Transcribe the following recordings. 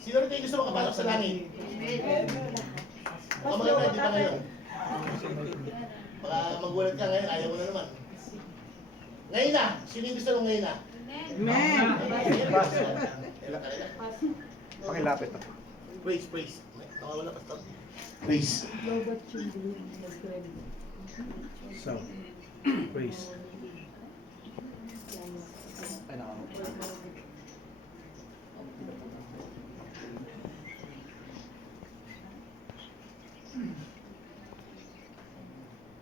Sino rin kayo gusto makapasok sa langit? Baka maganda, hindi pa ngayon. Baka magulat ka ngayon, ayaw mo na naman. Ngayon na! Sino yung gusto nung ngayon na? Amen. Pakilapit na. Praise, praise. Nakawala pa ito. Praise. So, praise. Ay,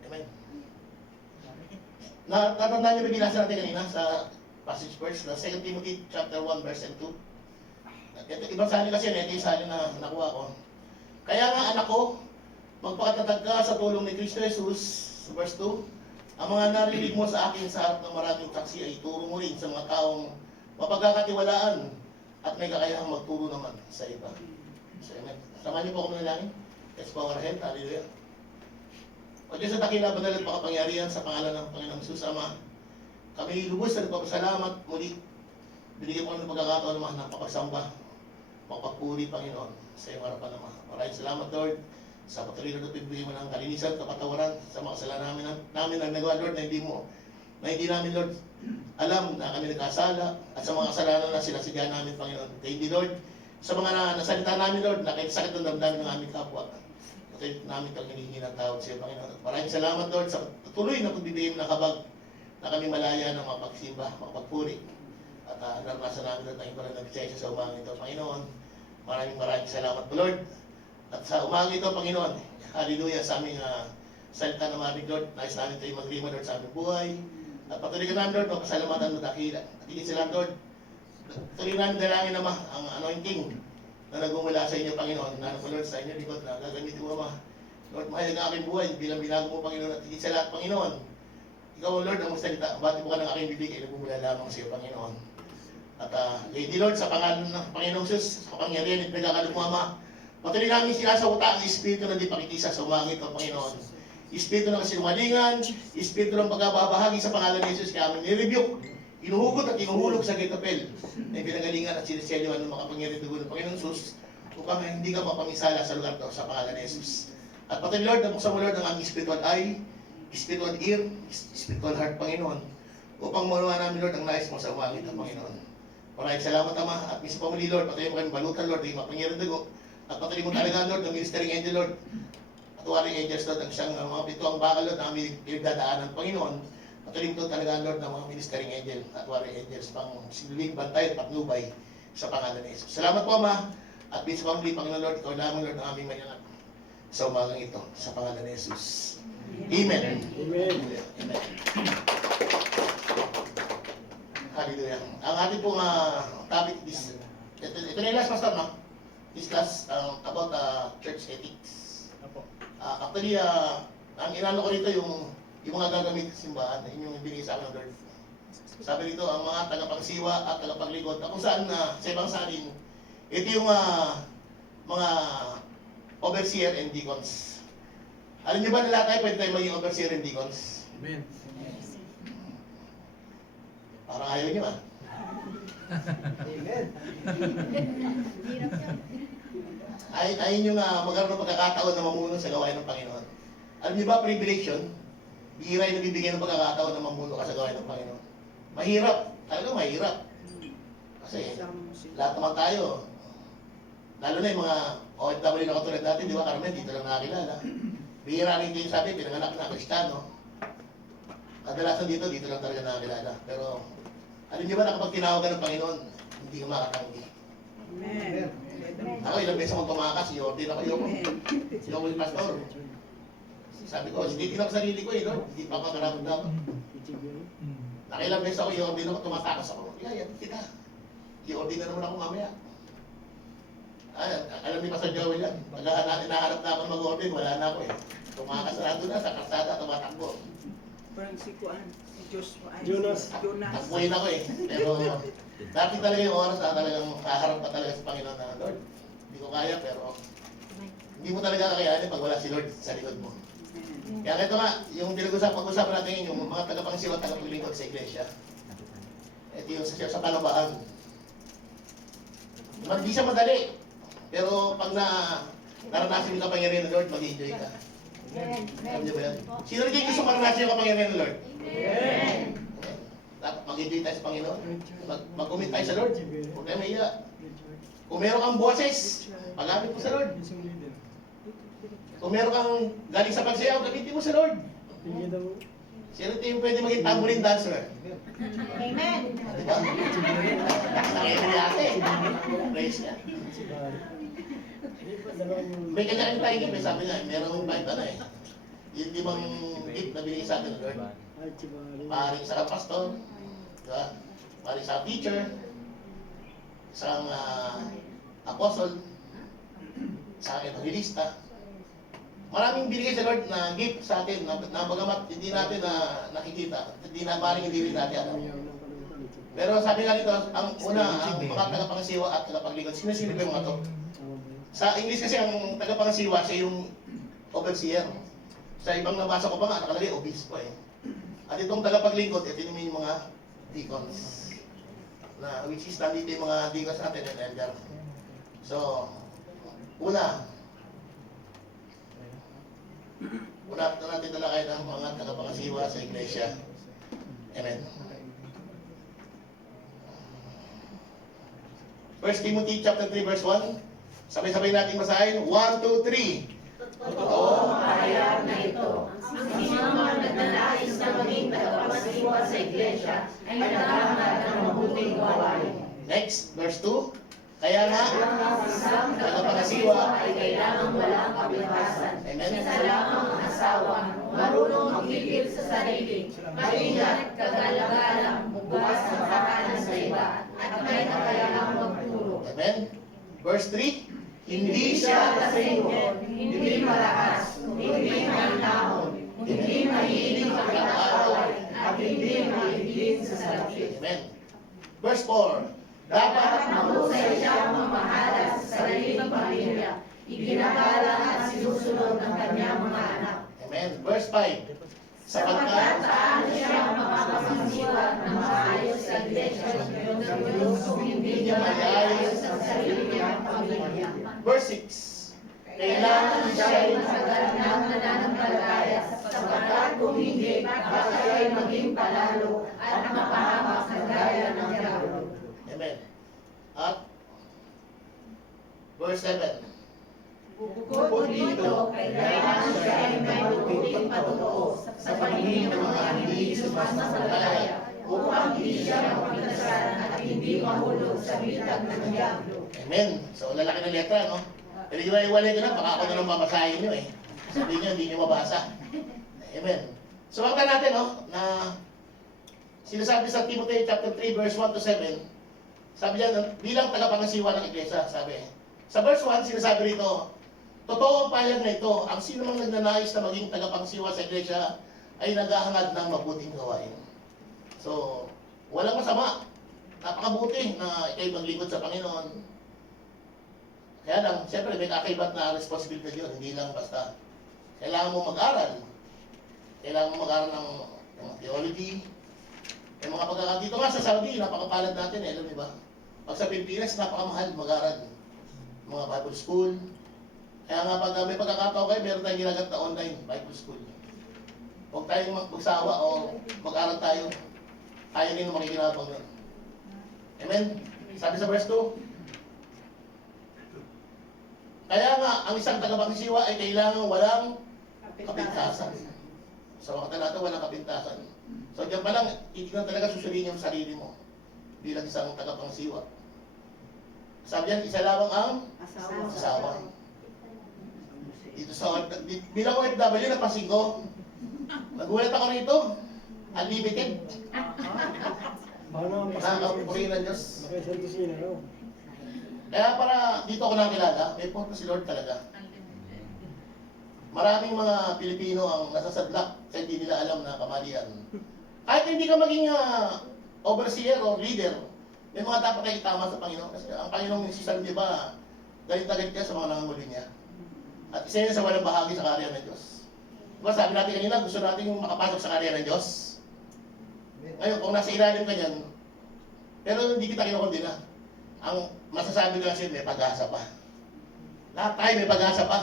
Amen. Natandaan niyo ba binasa natin kanina sa passage verse na 2 Timothy chapter 1 verse 2? Ito, ibang salin kasi ito yung salin na nakuha ko. Kaya nga anak ko, magpakatatag ka sa tulong ni Kristo Jesus, verse 2, ang mga narinig mo sa akin sa harap ng maraming taksi ay turo mo rin sa mga taong mapagkakatiwalaan at may kakayahang magturo naman sa iba. So, amen. Samahan niyo po ako manalangin. Let's bow our head. Hallelujah. O Diyos sa dakila, banal at makapangyarihan sa pangalan ng Panginoong Jesus Ama, kami lubos na nagpapasalamat muli. Binigyan mo kami ng pagkakataon naman ng papagsamba, magpapuri, Panginoon, sa iyong harapan naman. Maraming salamat, Lord, sa patuloy na pinibigay mo ng kalinisan, kapatawaran sa mga kasalanan namin ang nagawa, Lord, na hindi namin, Lord, alam na kami nagkasala at sa mga kasalanan na sinasadya namin, Panginoon. Kaya hindi, Lord, sa mga nasalita namin, Lord, na kahit sakit ng damdamin ng aming kapwa, at namin kang hinihingi ng tawad sa iyo, Panginoon. Maraming salamat, Lord, sa patuloy na pagbibigay mo ng kabag na kami malaya ng mapagsimba, mapagpuri. At naranasan namin, Lord, na yung parang nabisaya sa umagang ito, Panginoon. Maraming salamat, Lord. At sa umagang ito, Panginoon, hallelujah, sa aming salita ng aming Lord, nais namin ito yung maglima, Lord, sa aming buhay. At patuloy ka namin, Lord, pasalamatan mo dakila. At higit sila, Lord, tuloy namin dalangin naman ang anointing na nagmumula sa inyo, Panginoon. Nanon ko, Lord, sa inyo, likod na gagamitin mo, Ama. Lord, mahal ang aking buhay, bilang binago mo, Panginoon, at higit sa lahat, Panginoon. Ikaw, Lord, ang magsalita. Bati mo ka ng aking bibig ay nagmumula lamang sa iyo, Panginoon. At Lady Lord, sa pangalan ng Panginoong Jesus, sa kapangyarihan at nagkakaroon mo, Ama, patuloy namin sinasauta ang Espiritu na di pakikisa sa umagang ito, Panginoon. Espiritu ng kasinungalingan, Espiritu ng pagkababahagi sa pangalan ni Jesus, kaya amin nirebuke, inuhugot at inuhulog sa Gaitapel na pinagalingan at siniselyoan ng makapangyarihan dugo ng Panginoong Jesus upang hindi ka mapamisala sa lugar ito sa pangalan ni Jesus. At patuloy, Lord, nabuksan mo, Lord, ang aming spiritual eye, spiritual ear, spiritual heart, Panginoon, upang maluwa namin, Lord, ang nais mo sa umagang ito, Panginoon. Maraming salamat, Ama, at mismo pamuli, Lord, patuloy mo kami balutan, Lord, ng mapangyarihan dugo, at patuloy mo talaga, Lord, ng ministering angel, Lord, at waring angels, Lord, ang siyang mga pituang bakal, Lord, na aming pinagdadaanan, Panginoon, patuloy mo talaga, Lord, ng mga ministering angel at waring angels, pang silbing bantay at patnubay sa pangalan ni Jesus. Salamat po, Ama, at mismo pamuli, Panginoon, Lord, ikaw lamang, Lord, ang aming mayangat sa umagang ito, sa pangalan ni Jesus. Amen. Amen. Amen. Hallelujah. Ang ating pong topic is, ito na yung last, Pastor, no? This class about church ethics. Actually, ang inano ko rito yung mga gagamit sa simbahan, yun yung binigay sa akin ng Lord. Sabi rito, ang mga tagapagsiwa at tagapaglikod, kung saan sa ibang salin, ito yung mga overseer and deacons. Alam niyo ba na lahat tayo pwede tayo maging overseer and deacons? Amen. Parang ayaw niyo, Amen. Ayun yung magkaroon ng pagkakataon na mamuno sa gawain ng Panginoon. Alam niyo ba, privilege yun? Bihira yung nabibigyan ng pagkakataon na mamuno ka sa gawain ng Panginoon. Mahirap. Talagang mahirap. Kasi lahat naman tayo, lalo na yung mga OFW na katulad natin, di ba, karamihan dito lang nakakilala. Bihira rin din sabi, pinanganak na Kristiyano. Kadalasan dito lang talaga nakakilala. Pero, alam niyo ba na kapag tinawag ka ng Panginoon, hindi ka makatanggi. Amen. Ako ilang beses akong tumakas, i-order ako yung yung pastor. Sabi ko, hindi ko sarili ko Lord, hindi pa ako kararamdaman. Nakailang beses ako, i-order ako, tumatakas ako. Yan kita. I-order na naman ako mamaya. Alam ni Pastor Joel yan, pag nahanap na ako ng mag-order, wala na ako Tumakas na doon na sa kalsada, tumatakbo. Parang si Kuan, si Joshua. Jonas. Takbuhin ako Pero dati talaga yung oras na talagang kaharap pa talaga sa Panginoon na, Lord, hindi ko kaya pero hindi mo talaga kakayanin pag wala si Lord sa likod mo. Kaya ito nga, yung pag-usapan natin yung mga tagapangsiwa at tagapaglingkod sa iglesia. Ito yung sa panambahan. Hindi siya madali. Pero pag naranasan yung kapangyarihan ng Lord, mag-enjoy ka. Alam niyo ba yan? Sino rin gusto maranasan yung kapangyarihan ng Lord? Amen. Dapat mag-enjoy tayo sa Panginoon. Mag-commit tayo sa Lord. Huwag tayo mahiya. Kung meron kang boses, magamit mo sa Lord. Kung meron kang galing sa pagsayaw, gamitin mo sa Lord. Sino ito yung pwede maging tambourine dancer? Amen. Diba? Nakita ate. Praise niya. May kanya-kanya tayong gift. Sabi niya, merong 5 ano eh. Yung 5 gift na binigay sa atin ng Lord. Paring sa pastor, diba? Paring sa teacher, isang apostle, sa evangelista. Maraming binigay sa Lord na gift sa atin na bagamat hindi natin nakikita, hindi rin natin alam. Pero sabi nga dito, ang una, ang mga tagapangasiwa at tagapaglingkod, sino-sino ba yung mga to? Sa English kasi ang tagapangasiwa, siya yung overseer. Sa ibang nabasa ko pa nga, nakalagay obispo eh. At itong tagapaglingkod, ito yung mga deacons. Which is nandito yung mga deacons natin and elder. So, una natin talakay ng mga tagapangasiwa sa iglesia. Amen. 1 Timothy chapter 3 verse 1. Sabay-sabay natin basahin. 1, 2, 3. Totoo ang pahayag na ito. Ang sino man nagnanais na maging tagapangasiwa sa iglesia ay naghahangad ng mabuting gawain. Next, verse 2. Kaya nga, Ang isang tagapangasiwa ay kailangang walang kapihasan. Amen. Isa lamang ang asawa, marunong magpipil sa sarili, maingat, kagalang-galang, bukas sa pakanan sa iba, at may kakayahang magturo. Amen. Verse 3. Hindi siya lasinggo, hindi malakas, hindi mahinahon, hindi mahilig makipag-away, at hindi mahilig sa salapi. Amen. Verse 4. Dapat mahusay siya mamahala sa sariling pamilya, iginagalang at sinusunod ng kanyang mga anak. Amen. Verse 5. Sapagkat paano siya makakapagsiwa ng maayos sa iglesia ng Diyos kung hindi niya maayos ang sarili niyang pamilya. Verse 6. Kailangan siya ay matagal ng nananampalataya sapagkat kung hindi, baka siya ay maging palalo at mapahamak sa gaya ng diablo. Amen. At verse 7. Bukod dito, kailangan siya ay may mabuting patutuo sa paningin ng mga hindi sumasampalataya upang hindi siya mapintasan at hindi mahulog sa bitag ng diablo. Amen. So, lalaki ng letra, no? Pero iwalay ko na, baka ako na lang babasahin nyo eh. Sabi nyo, hindi nyo mabasa. Amen. So, bakit natin, no? Na sinasabi sa Timothy chapter 3, verse 1 to 7, sabi niya, bilang tagapangasiwa ng iglesia, sabi. Sa verse 1, sinasabi rito, totoo ang pahayag na ito, ang sino mang nagnanais na maging tagapangasiwa sa iglesia ay naghahangad ng mabuting gawain. So, walang masama. Napakabuti na ikay maglingkod sa Panginoon. Kaya lang, siyempre may kakaibat na responsibility yun, hindi lang basta. Kailangan mo mag-aral. Kailangan mo mag-aral ng theology. May mga pagkakataon dito nga sa Saudi, napakapalad natin eh, alam niyo ba? Pag sa Pilipinas, napakamahal mag-aral. Mga Bible school. Kaya nga pag may pagkakataon kayo, meron tayong ginagat na online Bible school. Huwag tayong magsawa o mag-aral tayo. Tayo rin ang makikinabang nun. Amen? Sabi sa verse 2, kaya nga, ang isang tagapangasiwa ay kailangan walang kapintasan. Sa mga natin, walang kapintasan. So, diyan pa lang, titignan talaga susulin yung sarili mo bilang isang tagapangasiwa. Sabi yan, isa lamang ang asawa. Dito sa bilang OFW, napansin ko, nagulat ako rito, unlimited. Nakakapuri ng Diyos. Kaya para dito ako nakilala, may punto si Lord talaga. Maraming mga Pilipino ang nasasadlak sa hindi nila alam na kamalian. Kahit hindi ka maging overseer o leader, may mga dapat kayo itama sa Panginoon. Kasi ang Panginoon si San, di ba, galit na galit ka sa mga nanganguli niya. At isa yun sa walang bahagi sa karya ng Diyos. Diba sabi natin kanina, gusto natin makapasok sa karya ng Diyos. Ngayon, kung nasa ilalim ka niyan, pero hindi kita kinukundina. Ang masasabi ko lang sa'yo, may pag-asa pa. Lahat tayo may pag-asa pa.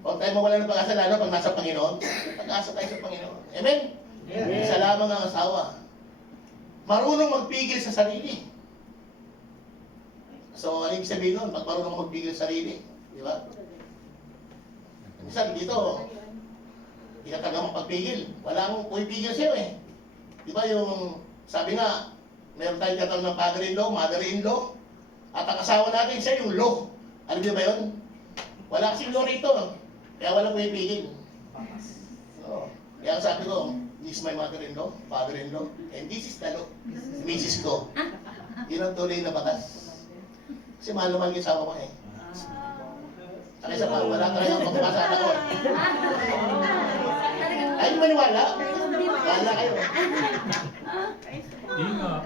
Huwag tayo mawala ng pag-asa, lalo pag nasa Panginoon. May pag-asa tayo sa Panginoon. Amen? Isa lamang ang asawa. Marunong magpigil sa sarili. So, ano ibig sabihin nun? Pag marunong magpigil sa sarili. Di ba? Minsan dito, hindi ka talaga magpigil. Walang pumipigil sa'yo eh. Di ba yung, sabi nga, meron tayong katawag ng father-in-law, mother-in-law, at ang asawa natin siya yung law. Alam niyo ba yun? Wala kasing law rito. Kaya walang pumipigil. So, kaya ang sabi ko, this is my mother-in-law, father-in-law, and this is the law. Misis ko. Yun ang tuloy na batas. Kasi mahal naman yung asawa ko eh. Saka isa pa, wala talaga pagpasa anak ko eh. Ay, maniwala. Wala kayo. Hindi nga.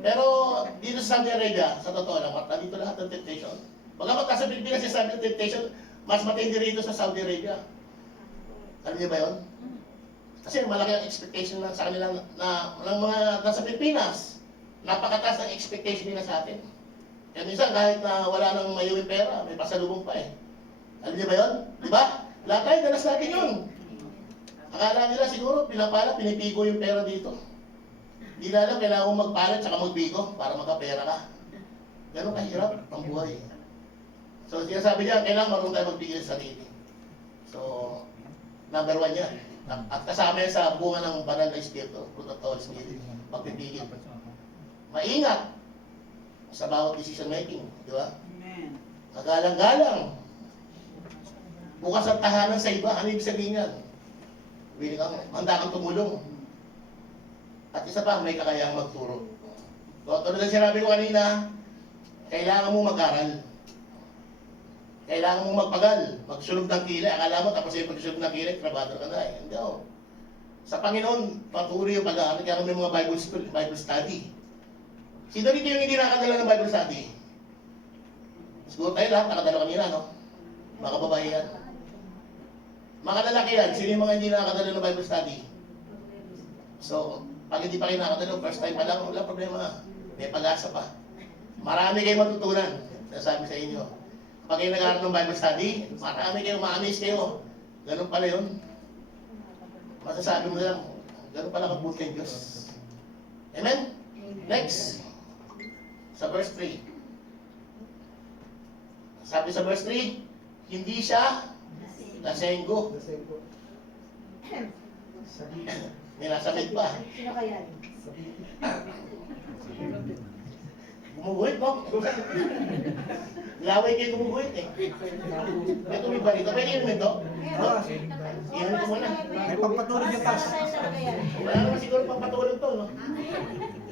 Pero dito sa Saudi Arabia, sa totoo lang, dito lahat ng temptation. Pagkamat nasa Pilipinas yung sabi ng temptation, mas matindi rito sa Saudi Arabia. Alam niyo ba yun? Kasi malaki ang expectation na sa kanila ng mga nasa Pilipinas. Napakataas ng expectation nila sa atin. Kaya minsan kahit na wala nang mayuwing pera, may pasalubong pa eh. Alam niyo ba yun? Di ba? Lahat tayo, dalas natin yun. Akala nila siguro, pinapala, pinipigo yung pera dito. Di na alam, kailangan mong magpalit saka magbigo para magkapera ka. Ganun kahirap ang buhay. So, sinasabi niya, kailangan marunong tayo magpigil sa sarili. So, number 1 yan. At kasama yan sa bunga ng banal na espiritu, fruit of the Holy Spirit, pagpipigil. Maingat sa bawat decision making, di ba? Amen. Magalang-galang. Bukas ang tahanan sa iba, ano ibig sabihin yan? Willing kang, handa kang tumulong. At isa pa, may kakayang magturo. So, tulad ng sinabi ko kanina, kailangan mo mag-aral. Kailangan mo magpagal, magsulog ng kilay. Akala mo tapos yung pagsulog ng kilay, trabador ka na eh. Hindi ako. Sa Panginoon, patuloy yung pag-aaral. Kaya may mga Bible school, Bible study. Sino dito yung hindi nakadala ng Bible study? Siguro tayo lahat nakadala kanina, no? Mga babae yan. Mga lalaki yan, sino yung mga hindi nakadala ng Bible study? So, pag hindi pa kayo nakadala, first time pa lang, wala problema. May pag-asa pa. Marami kayong matutunan. Nasabi sa inyo. Pag kayo nag-aaral ng Bible study, marami kayong ma-amaze kayo. Ganun pala yun. Masasabi mo lang, ganun pala kabuti ang Diyos. Amen? Next. Sa verse 3. Sabi sa verse 3, hindi siya lasenggo. May nasamit pa. Sino kaya? Gumuguhit mo. Laway kayo gumuguhit eh. May tubig ba rito? Pwede inumin to? Inumin ko muna. May pagpatulog yung pas. Wala naman siguro pagpatulog to, no?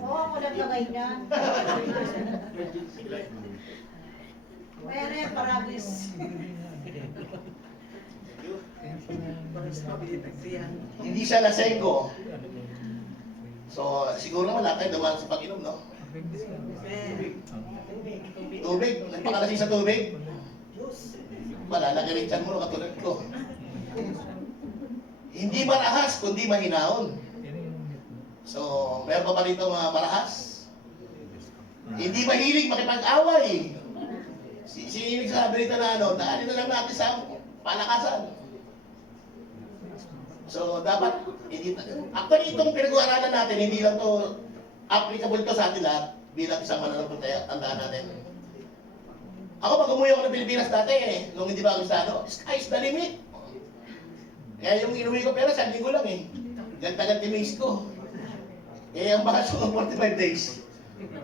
Oo, ako naglagay niyan. Kaya na yan, paragis. Hindi siya lasenggo. So, siguro naman lahat tayo dumaan sa pag-inom, no? Amen. Tubig. Nagpakalasing sa tubig. Malalagay rin tiyan mo, katulad ko. Hindi marahas, kundi mahinaon. So, meron pa ba rito mga marahas? Hindi mahilig makipag-away. Sino nagsabi rito na ano, daanin na lang natin sa palakasan. So, dapat, actually itong pinag-uaralan natin, hindi lang to applicable to sa atin lahat bilang isang mananampalataya. Tandaan natin. Ako, pag umuwi ako ng Pilipinas dati, nung hindi ba gustado, sky's the limit. Kaya yung inuwi ko pera, 1 linggo lang eh. Ganda-ganda yung ko. Ang bahas ko ng 45 days.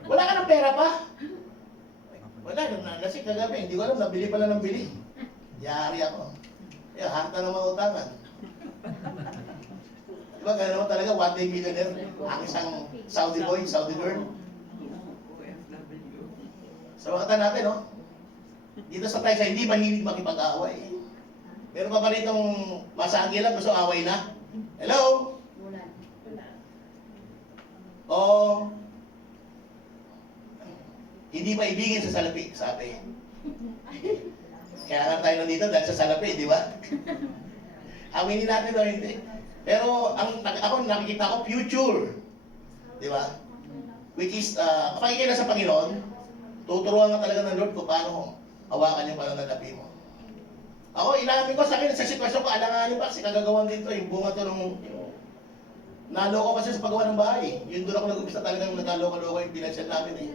Wala ka ng pera pa? Wala, nalasik kagabi. Hindi ko alam, nabili pala ng bili. Yari ako. Kaya hanta ng mga utangan. Diba, gano'n naman talaga, one day millionaire. Ang isang Saudi boy, Saudi girl. Sa mga natin, no? Dito sa tayo, hindi mahilig makipag-away. Pero pa ba ritong masagi lang, gusto away na? Hello? O hindi maibigin sa salapi, sabi. Kaya nga tayo nandito dahil sa salapi, di ba? Aminin natin o hindi. Pero ako nakikita ko future. Di ba? which is, kapag ikay sa Panginoon, tuturuan ka talaga ng Lord kung paano hawakan yung pananalapi mo. Ako, inamin ko sa akin, sa sitwasyon ko, alanganin pa kasi kagagawan dito, yung bunga to ng... Naloko kasi sa paggawa ng bahay. Yun doon ako nag-umpisa talagang nagkaloko-loko yung financial namin eh.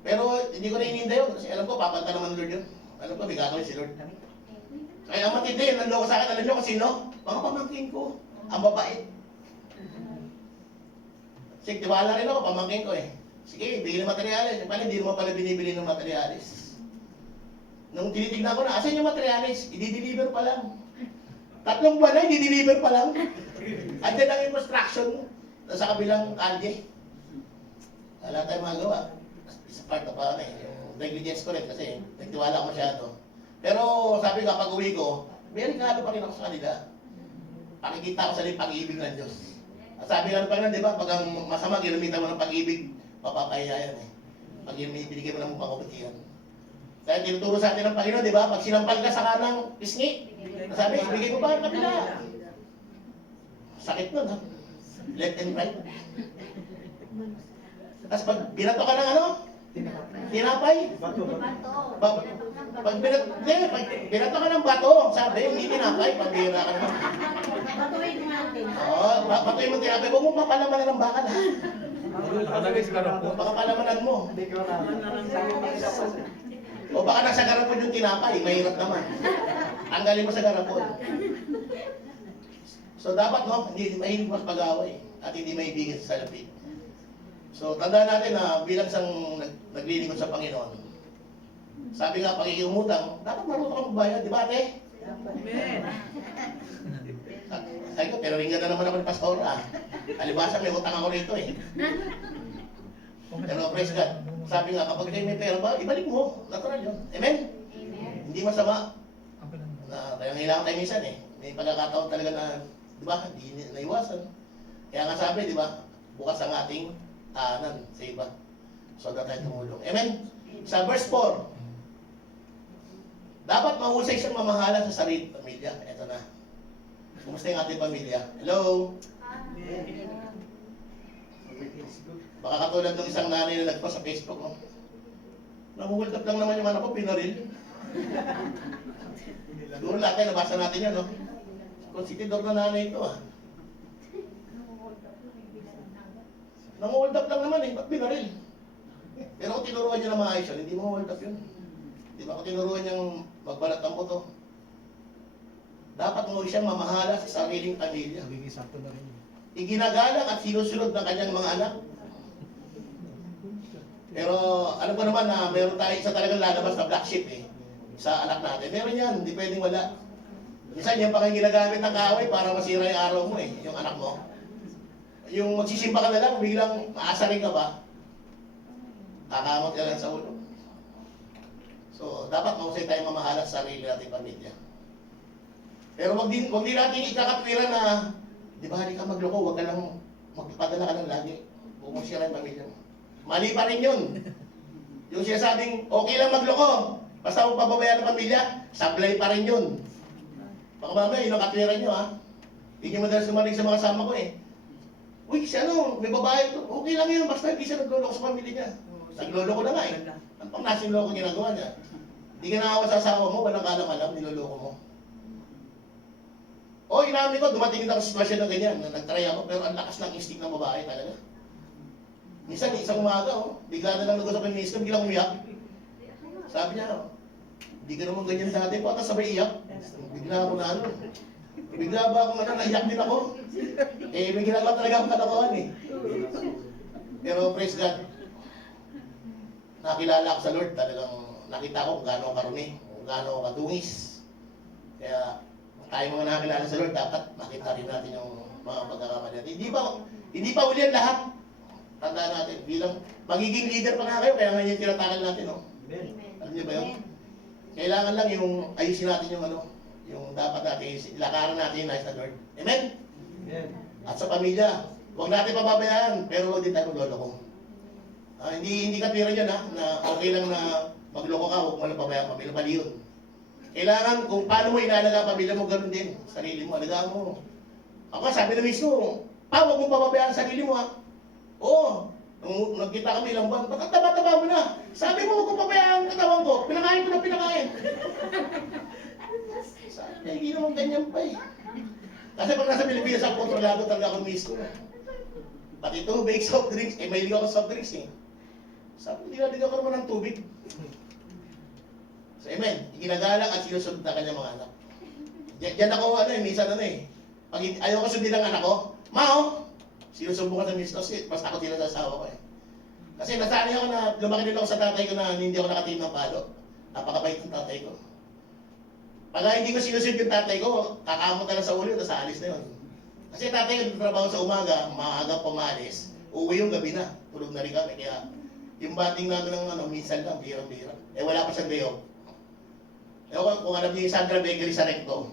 Pero hindi ko na ininda yun kasi alam ko, papanta naman Lord yun. Alam ko, may gagawin si Lord. Kaya ang matindi yun, nanloko sa akin, alam nyo kung sino? Mga pamangkin ko. Ang babait. Sige, tiwala rin ako, pamangkin ko eh. Sige, bigyan ng materialis. Pala, hindi naman pala binibili ng materialis. Nung tinitignan ko na, asan yung materialis? I-deliver pa lang. 3 buwan na, i-deliver pa lang. Andiyan lang yung construction sa kabilang kalye. Wala tayong magawa. Isa part of yung negligence ko rin kasi nagtiwala ko masyado. Pero sabi ko, kapag uwi ko, may regalo pa rin ako sa kanila. Pakikita ko sa nila pag-ibig ng Diyos. Sabi nga ng Panginoon, di ba, pag ang masama, ginamitan mo ng pag-ibig, mapapahiya yan eh. Pag binigay mo ng mukha kabutihan. Kaya tinuturo sa atin ng Panginoon, di ba? Pag sinampal ka sa kanang pisngi, sabi, ibigay mo pa ang kabila. Sakit nun, ha? Left and right. Tapos pag binato ka ng ano? Tinapay? Pag binato ka ng bato, sabi, hindi tinapay, pabira ka naman. Batuin mo natin. Oo, batuin mo tinapay. Huwag mo papalamanan ng bakal, ha? Nakalagay sa karap po. Baka palamanan mo. O baka nasa garapon yung tinapay, mahirap naman. Tanggalin mo sa garapon. So dapat no, hindi mahilig mas pag-away at hindi maibigin sa salapi. So tandaan natin na bilang isang naglilingkod sa Panginoon, sabi nga pag iumutang, dapat marunong kang magbayad, di ba ate? Amen. Sabi ko, pero ringgan na naman ako ni Pastor Alibasa may utang ako rito eh. Pero praise God. Sabi nga, kapag kayo may pera ba, ibalik mo. Natural yun. Amen? Hindi masama. Kaya kailangan tayo minsan eh. May pagkakataon talaga na, di ba, hindi naiwasan. Kaya nga sabi, di ba, bukas ang ating tahanan sa iba. So, dapat tayo tumulong. Amen? Sa verse 4, dapat mahusay siyang mamahala sa sarili pamilya. Ito na. Kumusta yung ating pamilya? Hello? Amen. Baka katulad ng isang nanay na nagpost sa Facebook, no? Namuhold up lang naman yung anak ko, pinaril. Siguro lahat tayo, nabasa natin yan, no? Konsididor na nanay ito, ah. Namuhold up lang naman, eh. Ba't pinaril? Pero kung tinuruan niya na maayos yun, hindi mo hold up yun. Di ba? Kung tinuruan niyang magbalat ang buto, dapat mo siyang mamahala sa sariling pamilya. Magiging sakto na rin yun. Iginagalang at sinusunod ng kanyang mga anak. Pero alam ko naman na meron tayo isa talagang lalabas na black sheep eh, sa anak natin. Meron yan, hindi pwedeng wala. Minsan yan pa kang ginagamit ng kaaway para masira yung araw mo eh, yung anak mo. Yung magsisimba ka na lang, biglang aasarin ka ba? Kakamot ka lang sa ulo. So, dapat mahusay tayong mamahala sa sarili nating pamilya. Pero wag din natin ikakatwiran na, di ba, hindi ka magloko, wag ka lang, magpadala ka lang lagi. Huwag mo sira yung pamilya mo. Mali pa rin yun. Yung sinasabing, okay lang magloko, basta huwag pababayaan ng pamilya, sablay pa rin yun. Baka mamaya, yun ang katwiran nyo, ha? Hindi nyo madalas sumaring sa mga kasama ko, eh. Uy, si ano, may babae to. Okay lang yun, basta hindi siya nagloloko sa pamilya niya. Nagloloko na nga, eh. Ano pang nasing loko ginagawa niya? Hindi ka nakawa sa asawa mo, walang kalam-alam, niloloko mo. O, inamin ko, dumating din ako sa sitwasyon na ganyan, na nagtry ako, pero ang lakas ng instinct ng babae talaga. Minsan, isang umaga, bigla na lang nag-usap ng miss ko, biglang umiyak. Sabi niya, hindi ka naman ganyan dati po, tapos sabay iyak. Bigla ako na ano. Bigla ba ako naiyak din ako? Eh, may ginagawa talaga akong kalokohan eh. Pero praise God, nakilala ko sa Lord, talagang nakita ko kung gaano ako karumi, kung gaano ako kadungis. Kaya, tayo mga nakilala sa Lord, dapat makita rin natin yung mga pagkakamali natin. Hindi pa uli ang lahat. Tandaan natin, bilang magiging leader pa nga kayo, kaya nga yung tinatakal natin, no? Alam niyo ba yun? Kailangan lang yung ayusin natin yung ano, yung dapat natin, ilakaran natin yung nais na Lord. Amen? At sa pamilya, huwag natin pababayaan, pero huwag din tayo magloloko. Hindi katwiran yun, ha? Na okay lang na magloko ka, huwag mo lang pabayaan pamilya, mali yun. Kailangan kung paano mo inaalaga ang pamilya mo, ganun din. Sarili mo, alagaan mo. Ako sabi na mismo, huwag mong pababayaan ang sarili mo, ha? Oo, Nung nagkita kami ilang buwan, ba't ang taba-taba mo na? Sabi mo, kung pabayaan ang katawan ko, pinakain ko na pinakain. Sabi niya, hindi naman ganyan pa eh. Kasi pag nasa Pilipinas ako, kontrolado talaga ako misto. Pati tubig, soft drinks, eh may ligaw ako soft drinks eh. Sabi, hindi na ligaw ka naman ng tubig. So, amen. Ginagalang at sinusunod na kanyang mga anak. Diyan ako, minsan pag ayaw ko sundin ang anak ko, Mao, sinusumbong ko sa misto, basta ako tila sa asawa ko eh. Kasi nasanay ako na, lumaki din ako sa tatay ko na hindi ako nakatim ng palo. Napakabait ng tatay ko. Pag hindi ko sinusunod yung tatay ko, kakamot na lang sa ulo, tapos alis na yun. Kasi tatay ko nagtrabaho sa umaga, maaga pumalis, uuwi yung gabi na, tulog na rin kami. Kaya yung bating namin ng minsan lang, bihirang-bihirang. Eh wala pa siyang day off. Ewan kung alam niyo yung Sandra Bakery sa Recto,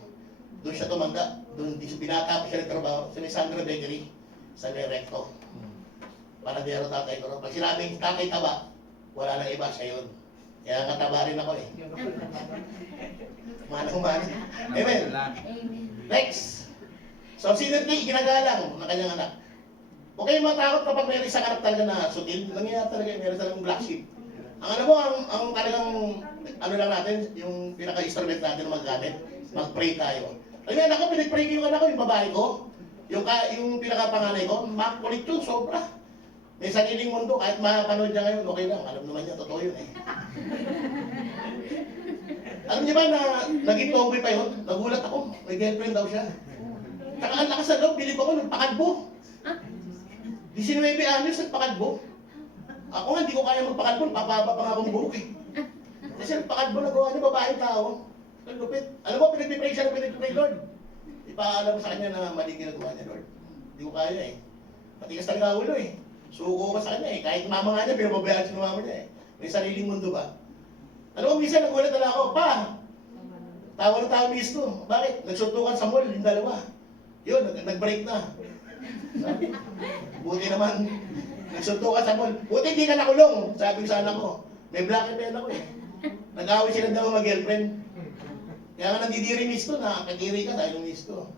doon siya tumanda. Doon binata pa siya ng trabaho. Sa may Sandra Bakery sa may Recto. Para biyaro tatay ko. Pag sinabing tatay taba, wala nang iba, siya yun. Kaya nga taba rin ako eh. Manang-manang. Amen. Next. So si Nerdy, ginagalang ng kanyang anak. Huwag kayong matakot kapag may isang anak talaga na sutil. Nangyayari talaga yun, meron talagang black sheep. Ang ano mo, ang talagang, ano lang natin, yung pinaka-instrument natin na maggamit, mag-pray tayo. Ay, anak ko, pinag-pray ko yung anak ko, yung babae ko, yung pinaka-panganay ko, makulit yun, sobra. May sariling mundo, kahit mapanood niya ngayon, okay lang, alam naman niya, totoo yun eh. Alam niyo ba na naging tomboy pa yun? Nagulat ako, may girlfriend daw siya. Saka ang lakas na daw, bilib ako, nagpakadbo. 19 anyos, nagpakadbo. Ako nga, hindi ko kaya magpakadbo, papaba pa nga akong buhok eh. Kasi nagpakadbo na gawa niya, babaeng tao. Ang lupit. Alam mo, pinag-pray siya na pinag-pray, Lord. Ipaalam mo sa kanya na mali ginagawa niya, Lord. Hindi ko kaya eh. Matigas talaga ulo eh. Suko ka sa kanya eh. Kahit mama nga niya, pinababayaan siya ng mama niya eh. May sariling mundo ba? Alam mo, minsan nagulat na ako, pa! Tawa na tao misto. Bakit? Nagsuntukan sa mall, yung dalawa. Yun, nag-break na. Sabi, buti naman. Nagsuntukan sa mall. Buti hindi ka nakulong. Sabi ko sa anak ko. May black and pen ako eh. Nag-away sila daw mag-girlfriend. Kaya nga nandidiri misto na, kadiri ka dahil ng misto.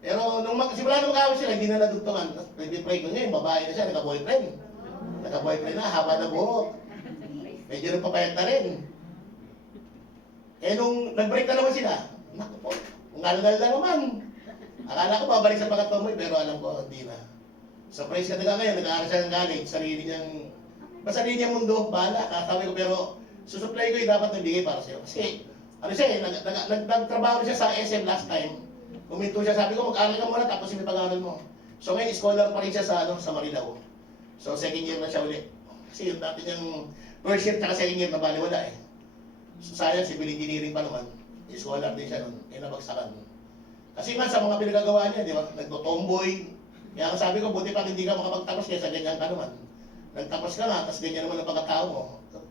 Pero nung simula nung mag-away sila, hindi na nadugtungan. Nag-break ko ngayon, babae na siya, nagka-boyfriend. Nagka-boyfriend na, haba na buhok. Medyo nagpapayat na rin. Eh nung nag-break na naman sila, naku po, ngal-ngal na naman. Akala ko babalik sa pagkatumoy, pero alam ko, hindi na. So praise ka na ngayon, nag-aaral siya ng galing, sarili niyang mundo, bahala, kasabi ko, pero susupply ko yung dapat nabigay para sa'yo. Kasi, ano siya eh, nagtrabaho siya sa SM last time. Kuminto siya, sabi ko, mag-aaral ka muna, tapos yung pag-aaral mo. So ngayon, scholar pa rin siya sa Marilao. So second year na siya ulit. Kasi yung dati niyang first year, tsaka second year na baliwala eh. So science, civil engineering pa naman. Scholar din siya nun, eh nabagsakan. Kasi man sa mga pinagagawa niya, di ba, nagtotomboy. Kaya ang sabi ko, buti pa hindi ka makapagtapos kaya sa ganyan ka naman. Nagtapos ka nga, tapos ganyan naman ang pagkatao mo,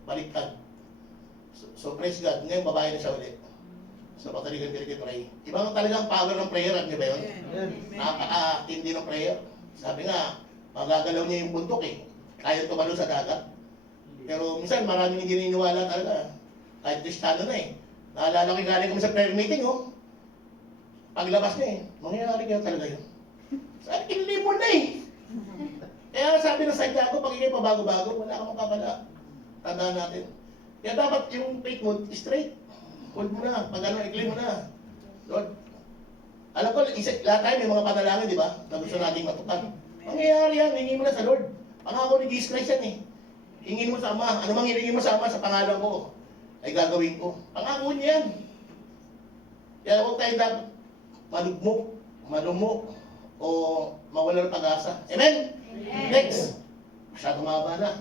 baliktad. So praise God, ngayon babae na siya ulit. So pataligan pinag-pray. Ibang talagang power ng prayer, di ba yun? Napaka-tindi ng prayer. Sabi nga, magagalaw niya yung bundok eh. Kaya tumalo sa dagat. Pero minsan maraming hindi naniniwala talaga. Kahit Kristiyano na eh. Naalala ko galing kami sa prayer meeting oh. Paglabas niya eh, mangyayari kaya talaga yun. Sabi, kinilipon na eh. Kaya sabi ng Santiago, pag ikay pabago-bago, wala kang makapala. Tandaan natin. Kaya dapat yung faith mo, straight. Hold mo na, pag ano, ikli mo na. Lord, alam ko, lahat tayo may mga panalangin, di ba? Na gusto nating matupad. Mangyayari yan, hingi mo na sa Lord. Pangako ni Jesus Christ yan eh. Hingin mo sa Ama. Ano mang hilingin mo sa Ama sa pangalan ko, ay gagawin ko. Pangako niya yan. Kaya huwag tayo dapat malumok, o mawala ng pag-asa. Amen? Amen. Next. Masyadong mahaba na.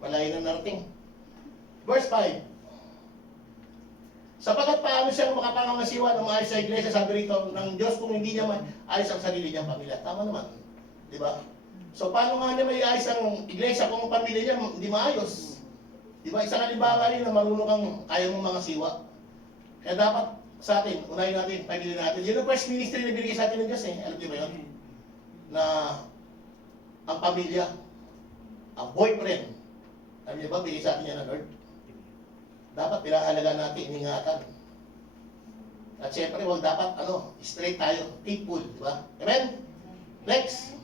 Malayo na narating. Verse 5. Sapagkat paano siyang makapangangasiwa ng maayos sa iglesia, sabi rito, ng Diyos kung hindi niya maayos ang sarili niyang pamilya. Tama naman. Di ba? So paano nga niya may ayos ang iglesia kung ang pamilya niya hindi maayos? Di ba? Isang halimbawa rin na marunong kang kaya mong mga siwa. Kaya dapat sa atin, unahin natin, pagilin natin. Yun ang first ministry na binigay sa atin ng Diyos eh. Alam niyo ba yun? Na ang pamilya, ang boyfriend, alam niyo ba, bigay sa atin yan ng Lord? Dapat pinahalaga natin, iningatan. At syempre, huwag dapat, straight tayo, faithful, di ba? Amen? Next.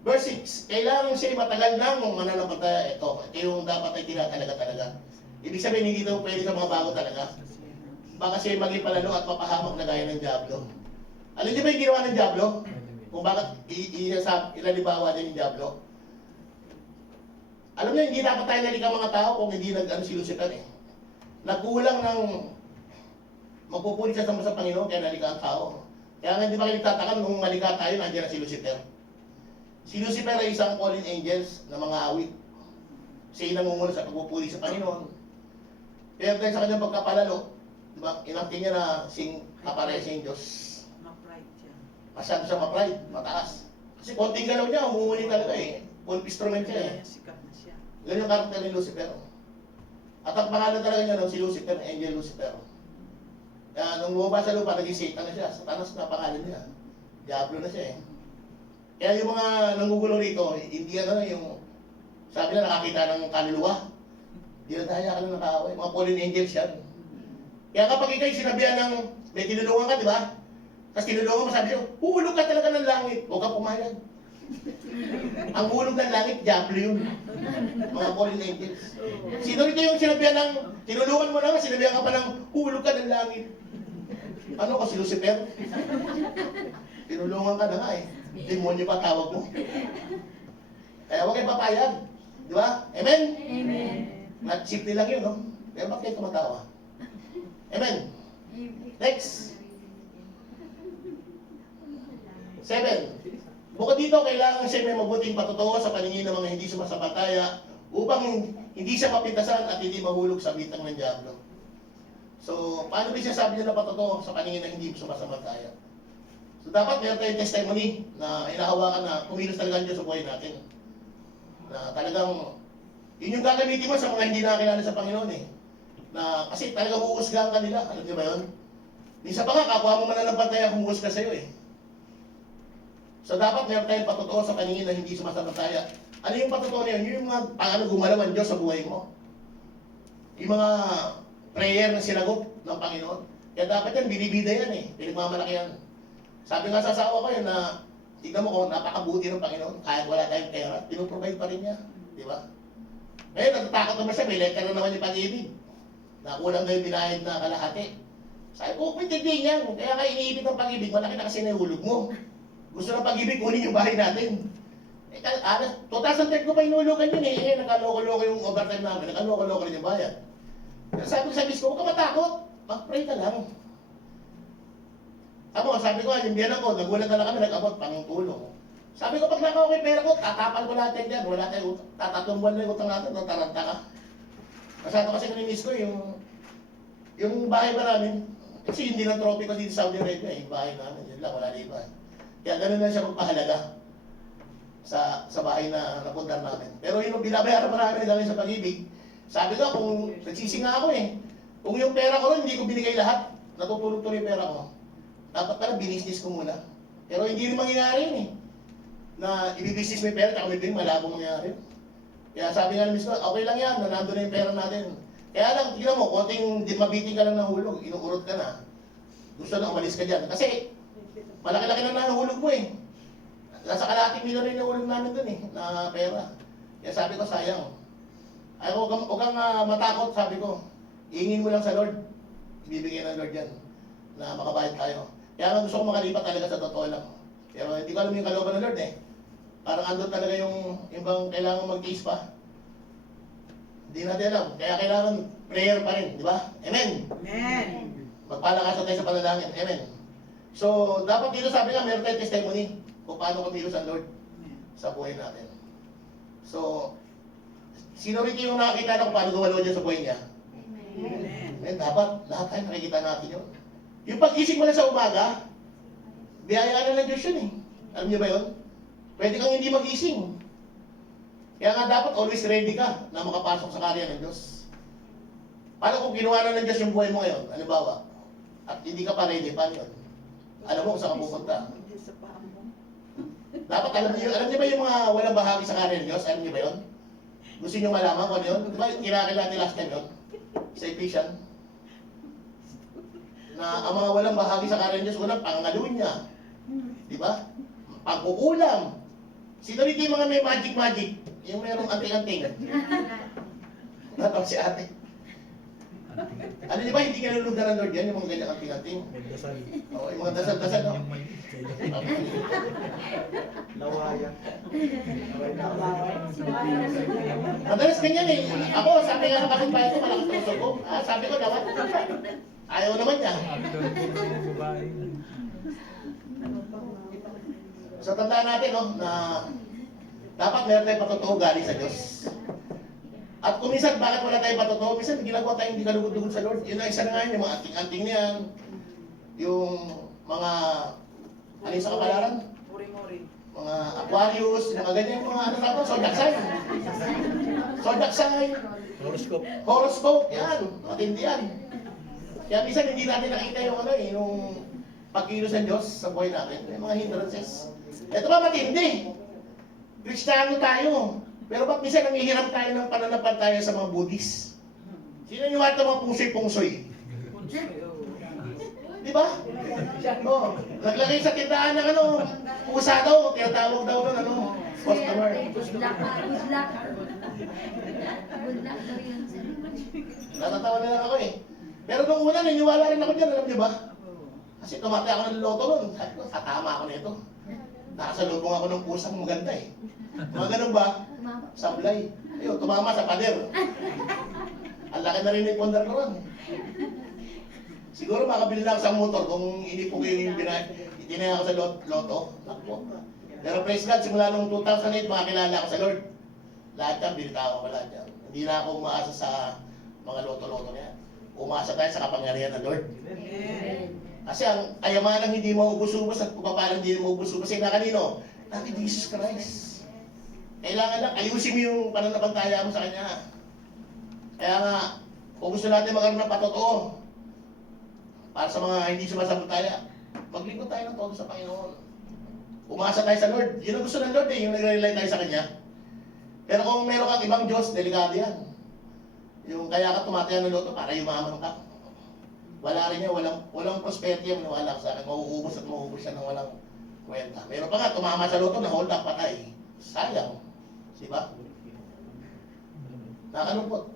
Verse 6, kailangan siya matagal nang mananampalataya. Ito yung dapat ay tinatalaga talaga. Ibig sabihin, hindi ito pwede sa mga bago talaga. Baka siya maging palalo at papahamak na gaya ng Diablo. Alam niyo ba yung ginawa ng Diablo? Kung bakit ilalibawa din yung Diablo? Alam niyo, hindi dapat tayo nalika mga tao kung hindi si Lucifer eh. Nagkulang ng magpupuli siya sa Panginoon kaya nalika ang tao. Kaya nga hindi ba kayo nagtataka nung malika tayo, nandiyan na si Lucifer. Si Lucifer ay isang fallen angels na mga awit. Siya nangunguna sa pagpupuli sa Panginoon. Pero dahil sa kanyang pagkapalalo, diba, inangkin niya na sing kaparesing Diyos. Ma-pride siya. Masyado siya ma-pride, mataas. Kasi konting galaw niya, umuuli talaga eh. Full instrument siya eh. Kaya sikat na siya. Ganyan yung karakter ni Lucifer. At ang pangalan talaga niya si Lucifer, Angel Lucifer. Kaya nung bumaba sa lupa, naging Satan na siya. Satanas na pangalan niya. Diablo na siya eh. Kaya yung mga nangugulo rito, hindi yung sabi na nakakita ng kaluluwa. Hindi na daya ka ng nakaway. Mga fallen angels yan. Kaya kapag ikaw'y sinabihan ng may tinulungan ka, di ba? Tapos tinulungan mo, sabi siya, huhulog ka talaga ng langit. Huwag ka pumayag. Ang hulog ng langit, Diablo yun. Mga fallen angels. Sino rito yung sinabihan ng, tinulungan mo lang, sinabihan ka pa ng hulog ka ng langit. Ano ka, si Lucifer? Tinulungan ka na nga eh. Demonyo pa tawag mo. Kaya huwag kayo papayag. Di ba? Amen? Amen. Simple lang yun, no? Pero bakit kayo tumatawa? Amen? Next. 7. Bukod dito, kailangan siya may mabuting patutuo sa paningin ng mga hindi sumasabataya upang hindi siya mapintasan at hindi mahulog sa bitang ng Diablo. So, paano ba siya sabi niya na patutuo sa paningin ng hindi sumasabataya? So, dapat meron tayong testimony na inahawakan na kumilos talaga ang Diyos sa buhay natin. Na talagang, yun yung gagamitin mo sa mga hindi nakakilala sa Panginoon eh. Na, kasi talagang uusgahan ka nila. Alam niyo ba yun? Minsan pa nga, kapwa mo mananampalaya kung uusga sa'yo eh. So, dapat meron tayong patutuo sa paningin na hindi sumasabataya. Ano yung patutuo na yun? Yung mga paano gumalaw ang Diyos sa buhay mo. Yung mga prayer na sinagot ng Panginoon. Kaya dapat yan, binibida yan eh. Pinagmamalaki yan. Sabi nga sa asawa ko yun na, tignan mo kung napakabuti ng Panginoon, kahit wala tayong pera, pinuprovide pa rin niya. Di ba? Ngayon, natatakot naman siya, may letter na naman yung pag-ibig. Na kulang na yung binayad na kalahati. Sabi ko, pintindihin yan. Kaya ka iniibig ng pag-ibig, malaki na kasi nahulog mo. Gusto ng pag-ibig, kunin yung bahay natin. Eh, 2010 ko pa inulugan yun eh. Nakaloko-loko yung overtime namin, nakaloko-loko rin yung bayad. Pero sabi ko sa miss ko, huwag ka matakot. Mag-pray ka lang. Sabi ko, yung biyanan ko, nagulat na lang kami, nag-abot, pangtulong. Sabi ko, pag nakaw kay pera ko, tatapal ko natin yan. Wala tayong utang. Tatatlong buwan na yung utang natin, taranta ka. Masyado kasi nami-miss ko yung bahay ba namin. Kasi hindi ng trophy ko dito sa Saudi Arabia, yung bahay namin. Yun lang, wala na iba. Kaya ganun na siya magpahalaga sa bahay na napuntan namin. Pero yung binabayaran pa namin galing sa pag-ibig, sabi ko, kung nagsisi nga ako eh, kung yung pera ko rin, hindi ko binigay lahat, natutulog tuloy yung pera ko. Dapat pala, binisnis ko muna. Pero hindi rin mangyayari yun eh. Na ibibusiness mo yung pera, tsaka may bing malabong mangyayari. Kaya sabi nga namin, okay lang yan, na nandun na yung pera natin. Kaya lang, tignan mo, konting mabiting ka lang ng hulog, inuurot ka na. Gusto na umalis ka dyan. Kasi, malaki-laki na nahulog mo eh. Nasa kalating milyon rin yung hulog namin dun eh, na pera. Kaya sabi ko, sayang. Ay, huwag kang matakot, sabi ko. Iingin mo lang sa Lord. Ibibigay ng Lord yan, na makabayad tayo. Kaya nga gusto ko makalipat talaga sa totoo lang. Pero hindi ko alam yung kalooban ng Lord eh. Parang andun talaga yung bang kailangan mag-taste pa. Hindi natin alam. Kaya kailangan prayer pa rin, di ba? Amen! Amen. Magpalakasan tayo sa panalangin. Amen! So, dapat dito sabi nga, meron tayong testimony kung paano kumilos ang Lord sa buhay natin. So, sino rin yung nakakita na kung paano gumalaw niya sa buhay niya? Amen. Amen! Dapat lahat tayo nakikita natin yun. Yung pag-isip mo na sa umaga, biyayaan na ng Diyos yun eh. Alam niyo ba yun? Pwede kang hindi mag-ising. Kaya nga dapat always ready ka na makapasok sa karya ng Diyos. Paano kung ginawa na ng Diyos yung buhay mo ngayon? Halimbawa, at hindi ka pa ready, paano yun? Alam mo kung saan ka pupunta. Dapat alam niyo ba yung mga walang bahagi sa karya ng Diyos? Alam niyo ba yun? Gusto niyo malaman kung ano yun? Di ba kinakilala ni last time yun? Sa Ephesians? Na ang mga walang bahagi sa karya ng Diyos, unang pangaluin niya. Di ba? Pagkukulam, Sino rito yung mga may magic? Yung merong anting-anting? Nataw si ate. Ano di ba, hindi ka nalulog na ng Lord yan, yung mga ganyang anting-anting? May dasal. Oo, yung mga dasal-dasal, no? Yung may sa'yo. Lawaya. Madalas ganyan eh. Ako, sabi nga ng kapitbahay ko, malakas ang usok ko. Ah, sabi ko, dapat. Ayaw naman niya. Yung babae. So, tandaan natin, no, na dapat meron tayong patotoo galing sa Diyos. At kung minsan, bakit wala tayong patotoo? Minsan, ginagawa tayong hindi kalugod-lugod sa Lord. Yun na isa na nga yun, yung mga anting-anting niyan, yung mga, ano yung sa kapalaran? Muri-muri. Mga Aquarius, mga ganyan, mga ano tawag, zodiac sign. Zodiac sign, Horoscope. horoscope, yan, matindi yan. Kaya minsan hindi natin nakita yung ano eh, yung pagkilos ng Diyos sa buhay natin, may mga hindrances. Ito ba matindi? Kristiyano tayo, pero ba't minsan nangihiram tayo ng pananampalataya sa mga Buddhist? Sino yung mga mga pungsoy-pungsoy? Di ba? Oh, naglagay sa tindahan ng ano, pusa daw, tinatawag daw nun, ano, customer. Good luck. Good luck. Good luck daw yun, sir. Natatawa na lang ako eh. Pero nung una, niniwala rin ako dyan, alam niyo ba? Kasi tumati ako ng loto nun. Sabi ko, tama ako nito. Nakasalubong ako ng pusang maganda eh. Mga ganun ba? Sablay. Ayun, tumama sa pader. Ang laki na rin yung pondar ko ron. Siguro makabili lang sa motor kung hindi po kayo yung itinaya ako sa loto. Takbo. Pero praise God, simula nung 2008, makakilala ako sa Lord. Lahat yan, binitawa ko lahat yan. Hindi na ako umaasa sa mga loto-loto na yan. Umasa tayo sa kapangyarihan ng Lord. Amen. Kasi ang kayamanang hindi maubos-ubos at papalang hindi maubos-ubos ay na kanino? Natin Jesus Christ. Kailangan lang, ayusin mo yung pananampalataya mo sa Kanya. Kaya nga, kung gusto natin magkaroon ng patotoo, para sa mga hindi sumasampalataya, maglingkod tayo ng todo sa Panginoon. Umasa tayo sa Lord. Yun ang gusto ng Lord eh, yung nagre-rely tayo sa Kanya. Pero kung meron kang ibang Diyos, delikado yan. Yung kaya ka tumataya ng loto para yumaman ka. Wala rin yan, walang prosperity yung maniwala ko sa akin. Mauubos at mauubos siya ng walang kwenta. Meron pa nga, tumama sa loto, na-hold up, patay. Sayang. Diba? Nakalungkot.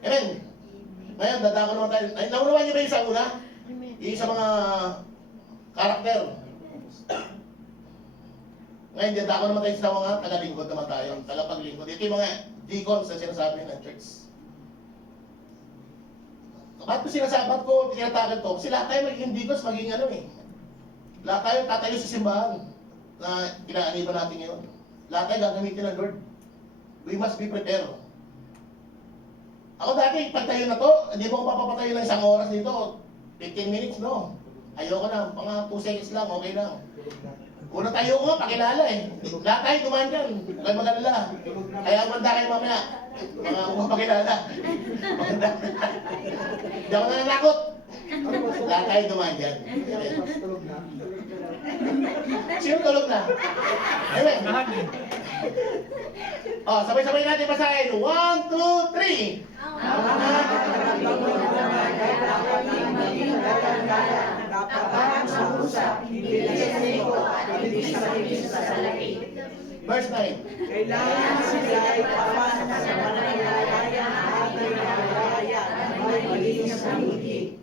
Amen. Ngayon, dadako naman tayo. Ay, naunawan niyo ba yung sa una? Yung sa mga karakter. Ngayon, dadako naman tayo sa mga tagalingkod naman tayo. Tagapaglingkod. Ito yung mga deacons na sinasabi ng church. Bakit ko sinasabat ko, tinatagal to? Kasi lahat tayo magiging deacons, magiging ano eh. Lahat tayo tatayo sa simbahan na kinaaniban natin ngayon. Lahat tayo gagamitin ng Lord. We must be prepared. Ako dati, pagtayo na to, hindi mo ko mapapatayo ng isang oras dito. 15 minutes, no? Ayoko na, mga 2 seconds lang, okay lang. Una tayo ko nga, pakilala eh. Lahat tayo dumaan dyan, huwag mag-alala. Kaya manda kayo mamaya, mga pakilala. Maganda. Hindi ako nananakot. Lahat tayo dumaan dyan. Tulog na. Sino tulog na? Amen. Oh, sabay-sabay natin basahin. 1, 2, 3. Ang mga katagang-tagang dapat maging dalang-dala, tapat sa usap, hindi sa at hindi sa salaki. Verse 9. Kailangan sila ay tapat sa pananampalataya at naglalaya at may malinis na buti.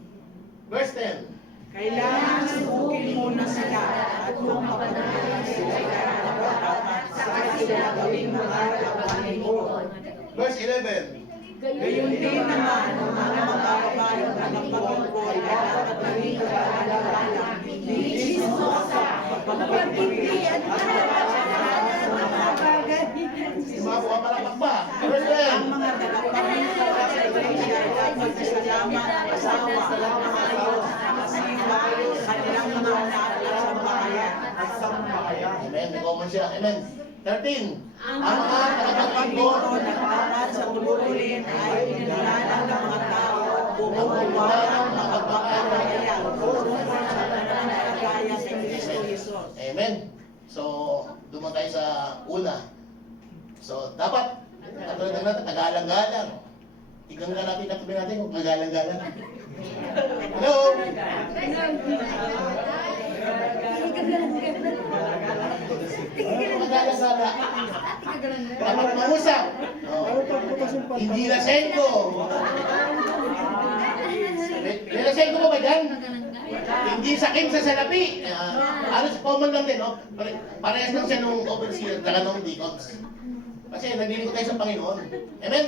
Verse 10. Kailangan subukin muna sila at kung mapanalan sila ay dapat saka sila gawing mangarap ang Panginoon. Verse 11. Gayon din naman ang mga magkakabayo na nagpapagpol dapat maging kagalaga, hindi sumusa, magpapagpili at marapasahan ng mga bagay. Yung mga bumapalakpak ba? Verse Ang 12. mga tagapagpapalita sa iglesia ay dapat kasalamat ang asawa, mga ayos, masiba, kanilang mga anak at sambahayan. Amen. May comment siya. Amen. 13. Ang mga Pagpapagpapalito tagapagpapalito ng tapat sa tubulin ay inalalang ng mga tao upang umalang makapagpapalaya sa pananampalataya sa Kristo Jesus. Amen. So, duman tayo sa una. So, dapat, katulad ng natin, tagalang-galang. Tignan nga natin, katabi natin kung tagalang-galang. Hello? Magagalang-gala. Dapat mausap. Hindi lasengko. May lasengko ba dyan? Hindi sakim sa salapi. Halos common lang din, no? Parehas lang siya nung overseer at nung deacons. Kasi naglilingkod tayo sa Panginoon. Amen?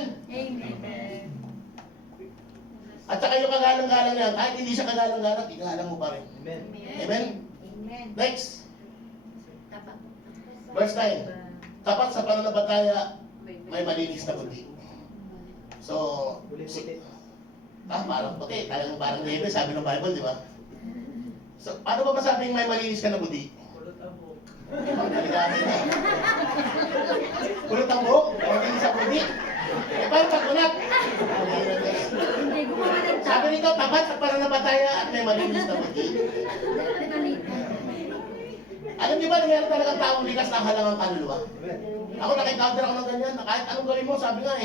At saka yung kagalang-galang na yan, kahit hindi siya kagalang-galang, igalang mo pa rin. Amen? Next. Verse 9. Tapat sa pananampalataya, may malinis na budi. So, parang puti, parang nebe, sabi ng Bible, di ba? So, paano ba masabing may malinis ka na budi? Delikado na. Kulot ang buhok, malinis ang budi. Paano pag-unat? Sabi nito, tapat sa pananampalataya at may malinis na budi. Alam niyo ba na meron talagang taong likas na halangang kaluluwa? Ako naka-encounter ako ng ganyan, na kahit anong gawin mo, sabi nga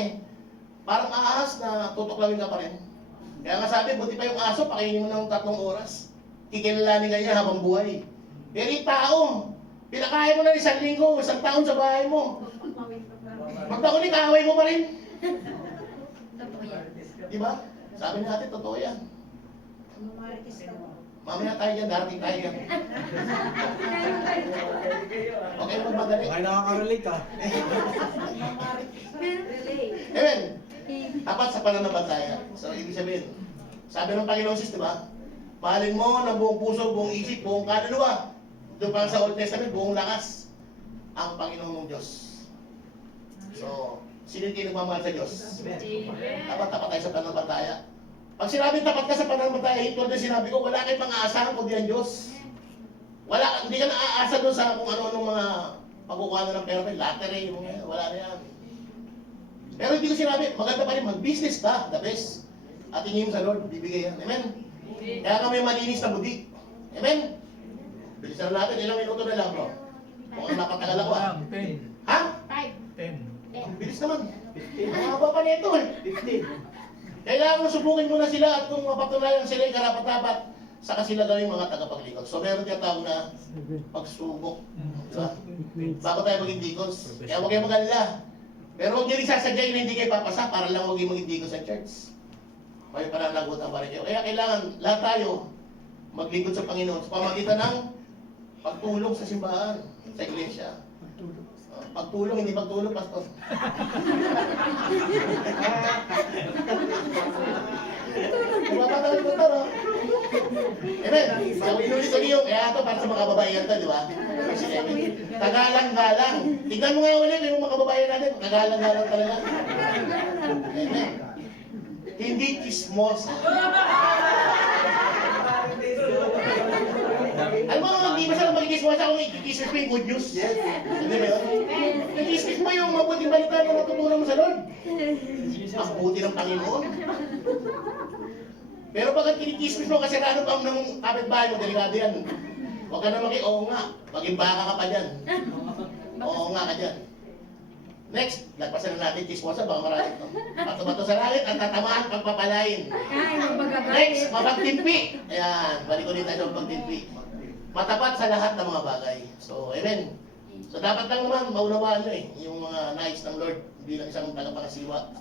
parang ahas na tutuklawin ka pa rin. Kaya nga sabi, buti pa yung aso, pakainin mo ng 3 oras. Kikilalanin ka niya habang buhay. Pero yung tao, pinakain mo na 1 linggo, 1 taon sa bahay mo. Magtakulik, kaaway mo pa rin. Diba? Sabi natin, totoo yan. Mamaya tayo yan, darating tayo yan. Okay, magmadali. Baka nakaka-relate ah. Amen. Tapat sa pananampalataya. So, ibig sabihin, sabi ng Panginoon Jesus, di ba? Mahalin mo ng buong puso, buong isip, buong kaluluwa. Doon pa sa Old Testament, buong lakas ang Panginoon mong Diyos. So, sino yung nagmamahal sa Diyos? Tapat tayo sa pananampalataya. Pag sinabi tapat ka sa pananampalataya, tulad na sinabi ko, wala kayong mga-aasahan kundi ang Diyos. Hindi ka na-aasa doon sa kung ano-ano mga pagkukuha na ng pera, lottery, wala na yan. Pero hindi ko sinabi, maganda pa rin, mag-business ka, the best. At tingin mo sa Lord, bibigay yan. Amen? Kaya kami malinis na budi. Amen? Bilisan natin, ilang minuto na lang, bro. Kung ang napatagal ako, ha? 10. Ha? 10. Ang bilis naman. Mahaba pa nito, 15. Kailangan subukin mo na sila at kung mapatunayan sila yung karapat-dapat, saka sila gawing mga tagapaglikod. So meron tiyatawag na pagsubok. Diba? Bago tayo maging deacons. Kaya huwag kayo mag-alala. Pero huwag nyo rin sasadyain na hindi kayo papasa para lang huwag yung maging deacons sa church. May pananagutan pa rin kayo. Kaya kailangan lahat tayo maglingkod sa Panginoon sa pamagitan ng pagtulong sa simbahan, sa iglesia. Pagtulong, hindi pagtulong, pastor. Mapatagal ko ito, no? Amen. So, inulit-ulit yung, kaya ito para sa mga kababaihan ito, di ba? Kagalang-galang. Tingnan mo nga ulit yung mga kababayan natin, kagalang-galang talaga. Amen. Hindi chismosa. Alam mo, hindi masyadong magkikismosa kung ikikismis mo yung good news. Hindi ba yun? Ikikismis mo yung mabuting balita na natutunan mo sa Lord. Ang buti ng Panginoon. Pero pagkat kinikismis mo kasi rano pa ng kapitbahay mo, delikado yan. Huwag ka na oo nga, maging baka ka pa dyan. Oo nga ka dyan. Next, lagpasan na natin chismosa, baka marami ito. Bato-bato sa langit at tatamaan pagpapalain. Next, mapagtimpi. Ayan, balik ulit tayo sa mapagtimpi. Matapat sa lahat ng mga bagay. So, amen. So, dapat lang naman maunawaan nyo yung mga nais ng Lord bilang isang tagapangasiwa.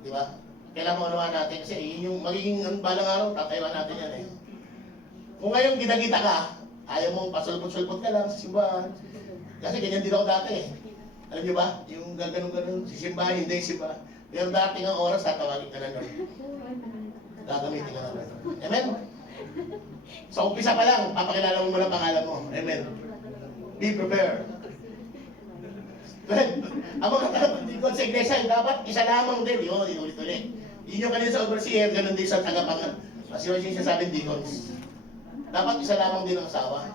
Di ba? Kailangan maunawaan natin kasi yun yung magiging balang araw, tatayuan natin yan Kung ngayon gitagita ka, ayaw mong pasulpot-sulpot ka lang sa simbahan. Kasi ganyan din ako dati Alam nyo ba? Yung gano'n-gano'n, sisimba, hindi simba. Pero dating ang oras, tatawagin ka na Lord. Gagamitin ka na Lord. Amen? Sa umpisa pa lang, papakilala mo muna pangalan mo. Amen. Be prepared. Ang mga tagapaglikod sa iglesia, dapat isa lamang din. Yun, inulit-ulit. Yun yung kanina sa overseer, ganun din sa tagapangan. Kasi yun yung sinasabing deacons. Dapat isa lamang din ang asawa.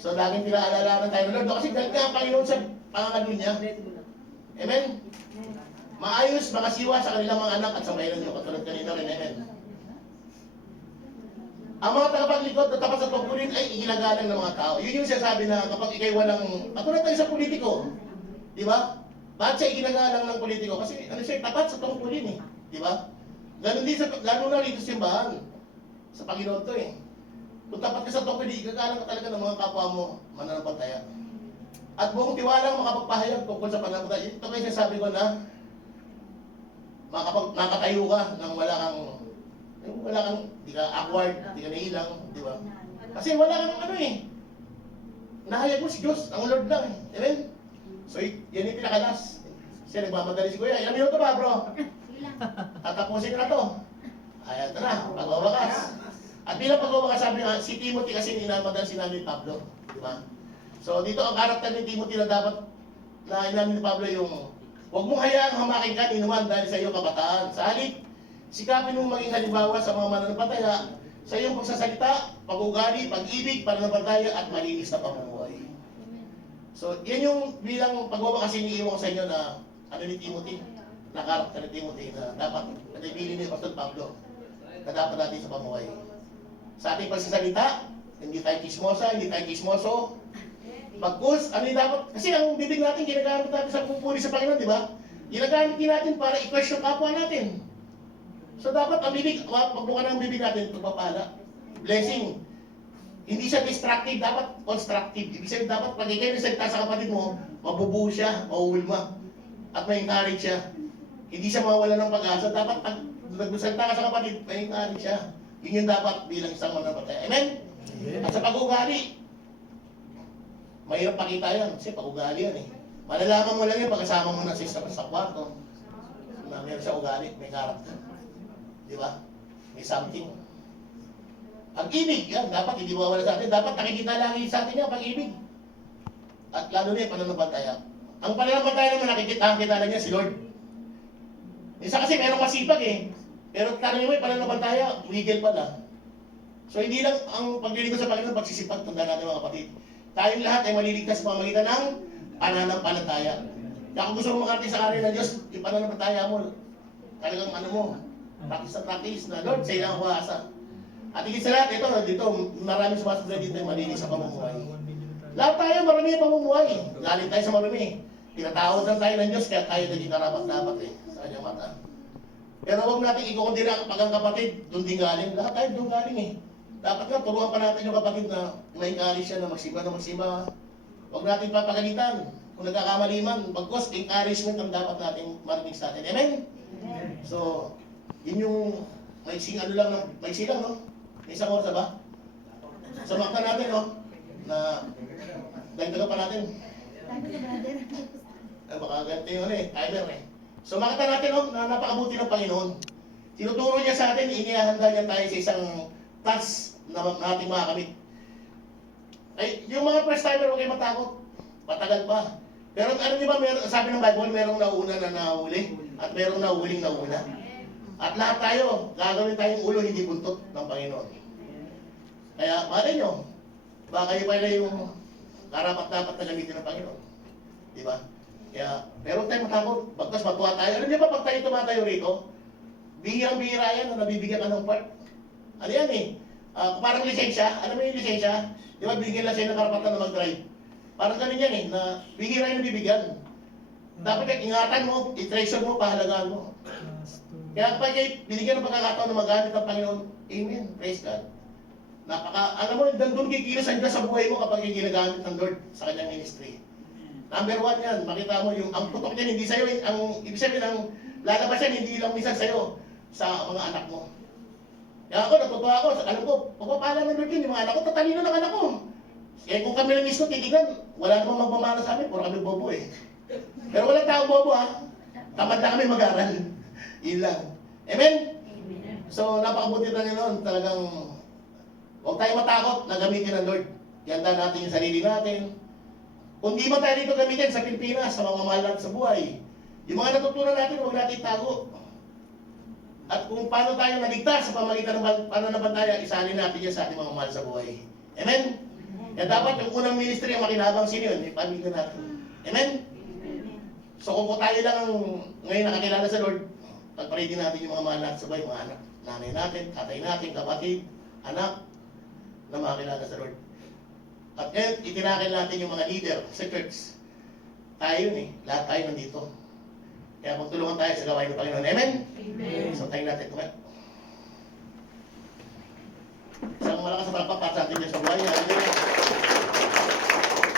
So, laging pinaalalanan tayo ng Lord. Kasi galit nga ang Panginoon sa pangangalan niya. Amen? Maayos, makasiwa sa kanilang mga anak at sa bayan niyo. Katulad kanina rin. Amen. Ang mga tagapaglikod na tapat sa tungkulin ay iginagalang ng mga tao. Yun yung sinasabi na kapag ikay walang... Katulad tayo sa politiko. Di ba? Bakit siya iginagalang ng politiko? Kasi ano siya, tapat sa tungkulin Di ba? Ganun din sa... Lalo na rito sa simbahan. Sa Panginoon to Kung tapat ka sa tungkulin, igagalang ka talaga ng mga kapwa mo mananampalataya. at buong tiwalang makapagpahayag tungkol sa pananampalataya. Ito kasi sabi ko na makatayo ka nang wala kang, di ka awkward, di ka nailang, di ba? Kasi wala kang ano eh. Nahayag mo si Diyos, ang Lord lang eh. Amen? So, yan yung pinakalas. Kasi nagmamadali si Kuya. Ilang minuto ba, bro? Tatapusin na to. Ayan, ito na, pagwawakas. At bilang pagwawakas, sabi nga, si Timothy kasi ninamadan si Nanay Pablo. Di ba? So, dito ang karakter ni Timothy na dapat na inamin ni Pablo yung huwag mong hayaang hamakin ka ni naman dahil sa iyong kabataan. Sa halip, sikapin mong maging halimbawa sa mga mananampalataya sa iyong pagsasalita, pag-ugali, pag-ibig, pananampalataya at malinis na pamumuhay. So, yan yung bilang pagwawakas iniiwan ko sa inyo na ano ni Timothy, na karakter ni Timothy na dapat natibili ni Pastor Pablo na dapat natin sa pamuhay. Sa ating pagsasalita, hindi tayo chismosa, hindi tayo chismoso. Pagkus, ano yung dapat, kasi ang bibig natin, ginagamit natin sa pupuri sa Panginoon, di ba? Ginagamit din natin para i-question kapwa natin. So dapat ang bibig, pagbuka ng bibig natin, pagpapala. Blessing. Hindi siya destructive, dapat constructive. Ibig sabihin, dapat pag ikaw nagsalita sa kapatid mo, mabubuo siya, mauulma, at may encourage siya. Hindi siya mawawala ng pag-asa. Dapat pag nagsalita ka sa kapatid, may encourage siya. Yun yung dapat bilang isang mananampalataya. Amen? At sa pag-ugali, mahirap pakita yan. Kasi pag-ugali yan eh. Malalaman mo lang yan pagkasama mo na siya sa kwarto. Na meron siya ugali, may karakter. Di ba? May something. Pag-ibig, yan, dapat hindi mawawala sa atin. Dapat nakikita lang sa atin yan, pag-ibig. At lalo na yung pananampalataya. Ang pananampalataya naman nakikita lang niya si Lord. Isa kasi merong masipag eh. Pero tanongin mo yung pananampalataya, legal pala. So hindi lang ang paglilingkod sa Panginoon, pagsisipag, tanda natin mga kapatid. Tayong lahat ay maliligtas sa pamamagitan ng pananampalataya. Kaya kung gusto mo makarating sa karir ng Diyos, yung pananampalataya mo, talagang ano mo, practice na Lord, sa ilang kuwasa. At higit sa lahat, dito, maraming sumasabi dito yung malinis sa pamumuhay. Lahat tayo, marami yung pamumuhay. Galing tayo sa marami. Tinatawad lang tayo ng Diyos, kaya tayo naging karapat-dapat eh, sa kanyang mata. Pero huwag natin ikukundira pag ang kapatid, doon din galing. Lahat tayo doon galing eh. Dapat nga, turuan pa natin yung kapatid na ma-encourage siya na magsimba. Huwag natin papagalitan. Kung nagkakamali man, bagkos, encouragement ang dapat natin marinig sa atin. Amen? So, yun yung maiksing ano lang, maiksi lang, no? May isang oras na ba? Samakta natin, no? Na, dagdagan pa natin. Ay, baka ganito yung ano eh, timer eh. So, makita natin, no? Na napakabuti ng Panginoon. Tinuturo niya sa atin, inihahanda niya tayo sa isang task na nating makakamit. Ay, yung mga first timer, huwag kayo matakot. Matagal pa. Pero ano niyo ba, sabi ng Bible, merong nauna na nahuli at merong nahuling nauna. At lahat tayo, gagawin tayong ulo, hindi buntot ng Panginoon. Kaya, malay nyo, baka kayo pala yung karapat-dapat na gamitin ng Panginoon. Di ba? Kaya, pero tayo matakot, pagkas matuwa tayo. Alam niyo ba, pag tayo tumatayo rito, bihirang-bihira yan na nabibigyan ka ng part. Ano yan eh? Parang lisensya. Alam mo yung lisensya? Di ba, bigyan lang sa'yo ng karapatan na mag-drive. Parang ganun yan eh, na bihira yung nabibigyan. Dapat ingatan mo, i-treasure mo, pahalagaan mo. Kaya kapag binigyan ng pagkakataon na magamit ng Panginoon, Amen, praise God. Alam mo, doon kikilos ang Diyos sa buhay mo kapag yung ginagamit ng Lord sa kanyang ministry. Number 1 yan, makita mo yung, ang putok niyan hindi sa'yo, ang ibig sabihin, ang lalabas yan, hindi lang minsan sa'yo, sa mga anak mo. Kaya ako, natutuwa ako, alam ko, pagpapala ng Lord yun, yung mga anak ko, tatalino ng anak ko. Kaya kung kami lang mismo titignan, wala namang magmamana sa amin, puro kami bobo eh. Pero walang tao bobo ha, tamad na kami mag-aral. Yun lang. Amen? So, napakabuti na noon, talagang huwag tayo matakot na gamitin ng Lord. Ganda natin yung sarili natin. Kung di man tayo dito gamitin sa Pilipinas, sa mga mahal natin sa buhay, yung mga natutunan natin, huwag natin itago. At kung paano tayo naligtas sa pamagitan ng pananampalataya, isalin natin yan sa ating mga mahal sa buhay. Amen? Kaya dapat yung unang ministry ang makinabang sino yun, yung pamilya natin. Amen? So kung tayo lang ang ngayon nakakilala sa Lord, pagparay din natin yung mga mahal natin sa buhay, mga anak, nanay natin, tatay natin, kapatid, anak, na makakilala sa Lord. At ngayon, itinakil natin yung mga leader sa church. Tayo yun eh, lahat tayo nandito. Kaya magtulungan tayo sa gawain ng Panginoon. Amen? Amen. So tayo natin ito. Isang malakas na palakpak para sa ating Diyos sa buhay. Hallelujah.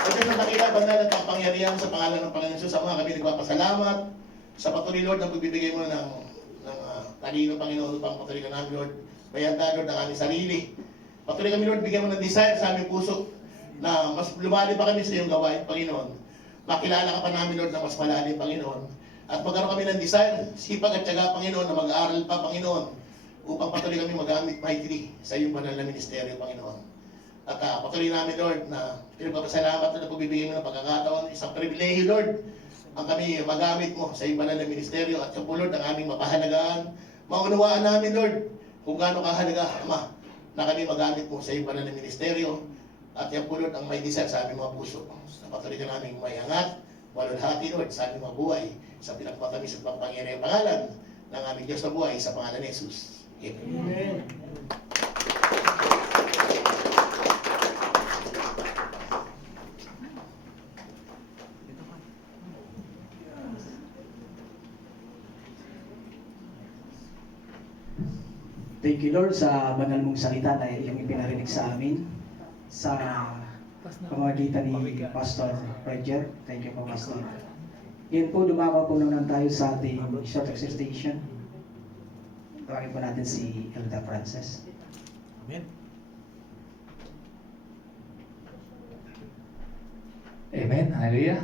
O Diyos na dakila, banal at pangpangyarihan sa pangalan ng Panginoon Jesus, sa mga kami nagpapasalamat sa patuloy, Lord, na pagbibigay mo ng talino, Panginoon, upang patuloy ka namin, Lord. Bayanta, Lord, ang aming sarili. Patuloy kami, Lord, bigyan mo ng desire sa aming puso na mas lumali pa kami sa iyong gawain, Panginoon. Makilala ka pa namin, Lord, na mas malalim, Panginoon. At magkaroon kami ng desire, sipag at tiyaga, Panginoon, na mag-aaral pa, Panginoon, upang patuloy kami magamit mahigpit sa iyong banal na ministeryo, Panginoon. At patuloy namin, Lord, na pinagpapasalamat na pagbibigay mo ng pagkakataon, isang pribilehiyo, Lord, ang kami magamit mo sa iyong banal na ministeryo at yung po, Lord, ang aming mapahalagaan. Maunawaan namin, Lord, kung gaano kahalaga, Ama, na kami magamit mo sa iyong banal na ministeryo. At yan po, Lord, ang may desire sa aming mga puso. Sa patuloy ka namin may angat, walulhati, Lord, sa aming mga buhay, sa pinagpatamis at pangpangyarihan pangalan ng aming Diyos na buhay sa pangalan ni Jesus. Amen. Thank you, Lord, sa banal mong salita na iyong ipinarinig sa amin sa pamamagitan ni Pastor Roger. Thank you po, Pastor. Yan po, dumako po naman tayo sa ating short exhortation. Tawagin po natin si Elda Frances. Amen. Amen. Hallelujah.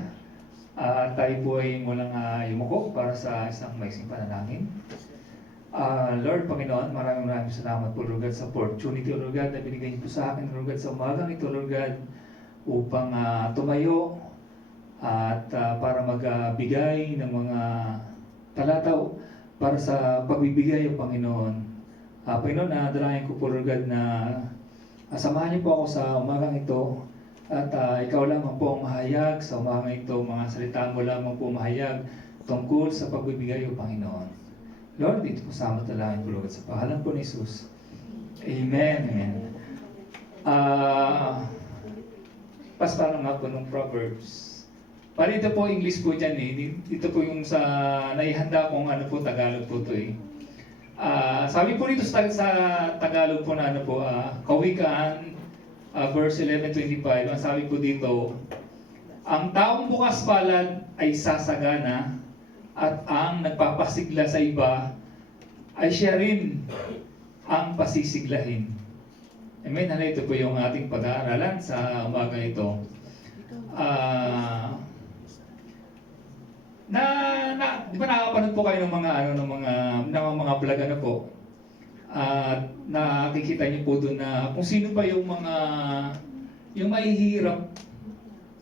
Tayo po ay mulang yumuko para sa isang maiksing panalangin. Lord, Panginoon, maraming salamat po, Lord God, sa opportunity, Lord God, na binigay niyo po sa akin, Lord God, sa umagang ito, Lord God, upang tumayo at para magbigay ng mga talataw para sa pagbibigay, O Panginoon. Panginoon, nadalayan ko po, Lord God, na samahan niyo po ako sa umagang ito at ikaw lamang po ang mahayag sa umagang ito, mga salita mo lamang po mahayag tungkol sa pagbibigay, O Panginoon. Lord, dito po sa amat-alahin ko, Lord, sa pangalan po ni Jesus. Amen. Amen. Paspala nga po ng Proverbs. Parito po, English po dyan eh. Dito po yung sa naihanda kong ano po, Tagalog po to eh. Sabi po dito sa Tagalog po na ano po, Kawikaan, verse 11:25, ang sabi po dito, ang taong bukas palad ay sasagana, at ang nagpapasigla sa iba ay siya rin ang pasisiglahin. Amen. Ito po yung ating pag-aaralan sa umaga ito. Di ba nakakapanood po kayo ng mga vlog ano po? Nakikita niyo po doon na kung sino pa yung mahihirap,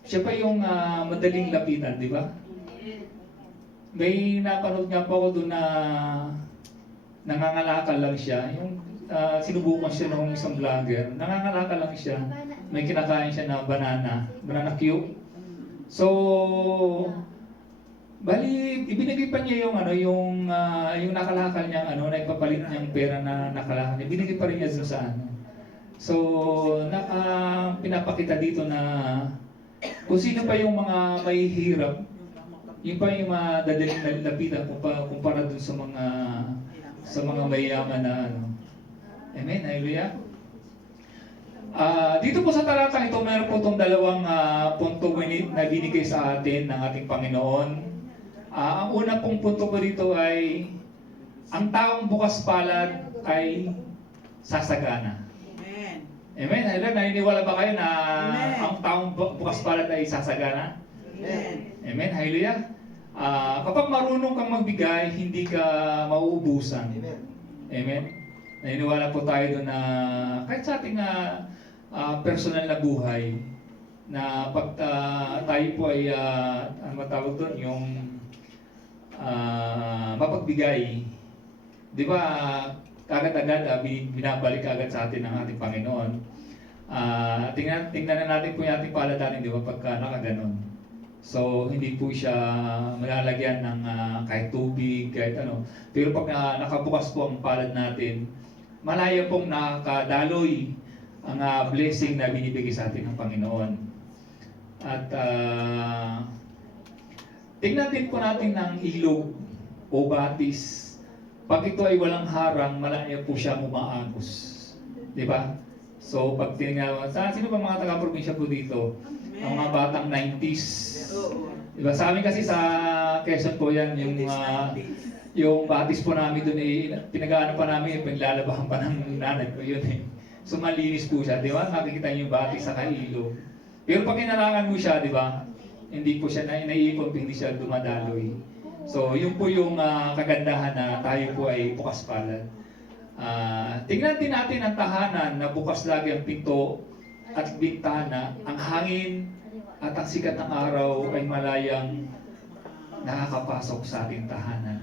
siya pa yung madaling lapitan, di ba? May napanood nga po ako doon na nangangalakal lang siya. Yung sinubukan siya ng isang vlogger. Nangangalakal lang siya. May kinakain siya na banana cube. So, bali ibinigay pa niya yung nakalakal niya nagpapalit niyang pera na nakalakal niya. Binigay pa rin niya doon sa ano. So, pinapakita dito na kung sino pa yung mga mahihirap, yung pa yung madadaling lapitan kumpara dun sa mga mayayaman na ano. Amen. Hallelujah. Dito po sa talatang ito, meron po itong dalawang punto na binigay sa atin ng ating Panginoon. Ang una pong punto ko dito ay ang taong bukas palad ay sasagana. Amen. Amen. Hallelujah. Naniniwala ba kayo na Amen. ang taong bukas palad ay sasagana? Amen. Amen. Hallelujah. Kapag marunong kang magbigay, hindi ka mauubusan. Amen. Naniniwala po tayo doon na kahit sa ating personal na buhay, na pag tayo po ay ano matawag doon, yung mapagbigay. Di ba, agad-agad binabalik agad sa atin ng ating Panginoon. Tingnan na natin po yung ating paladanin, di ba, pagka nakaganon. So, hindi po siya malalagyan ng kahit tubig, kahit ano. Pero pag nakabukas po ang palad natin, malaya pong nakakadaloy ang blessing na binibigay sa atin ng Panginoon. At tingnan din po natin ng ilog o batis. Pag ito ay walang harang, malaya po siya umaagos. Di ba? So, pag tingnan, sino ba mga taga-probinsya po dito? ang mga batang 90s. Diba? Sa amin kasi sa Quezon po yan, yung batis po namin doon pinag-aano pa namin, pinglalabahan pa ng nanay ko yun eh. So malinis po siya, di ba? Nakikita niyo yung batis sa kailog. Pero pag inalangan mo siya, di ba? Hindi po siya naiipon, hindi siya dumadaloy. So yun po yung kagandahan na tayo po ay bukas palad. Tingnan din natin ang tahanan na bukas lagi ang pinto at bintana, ang hangin at ang sikat ng araw ay malayang nakakapasok sa ating tahanan.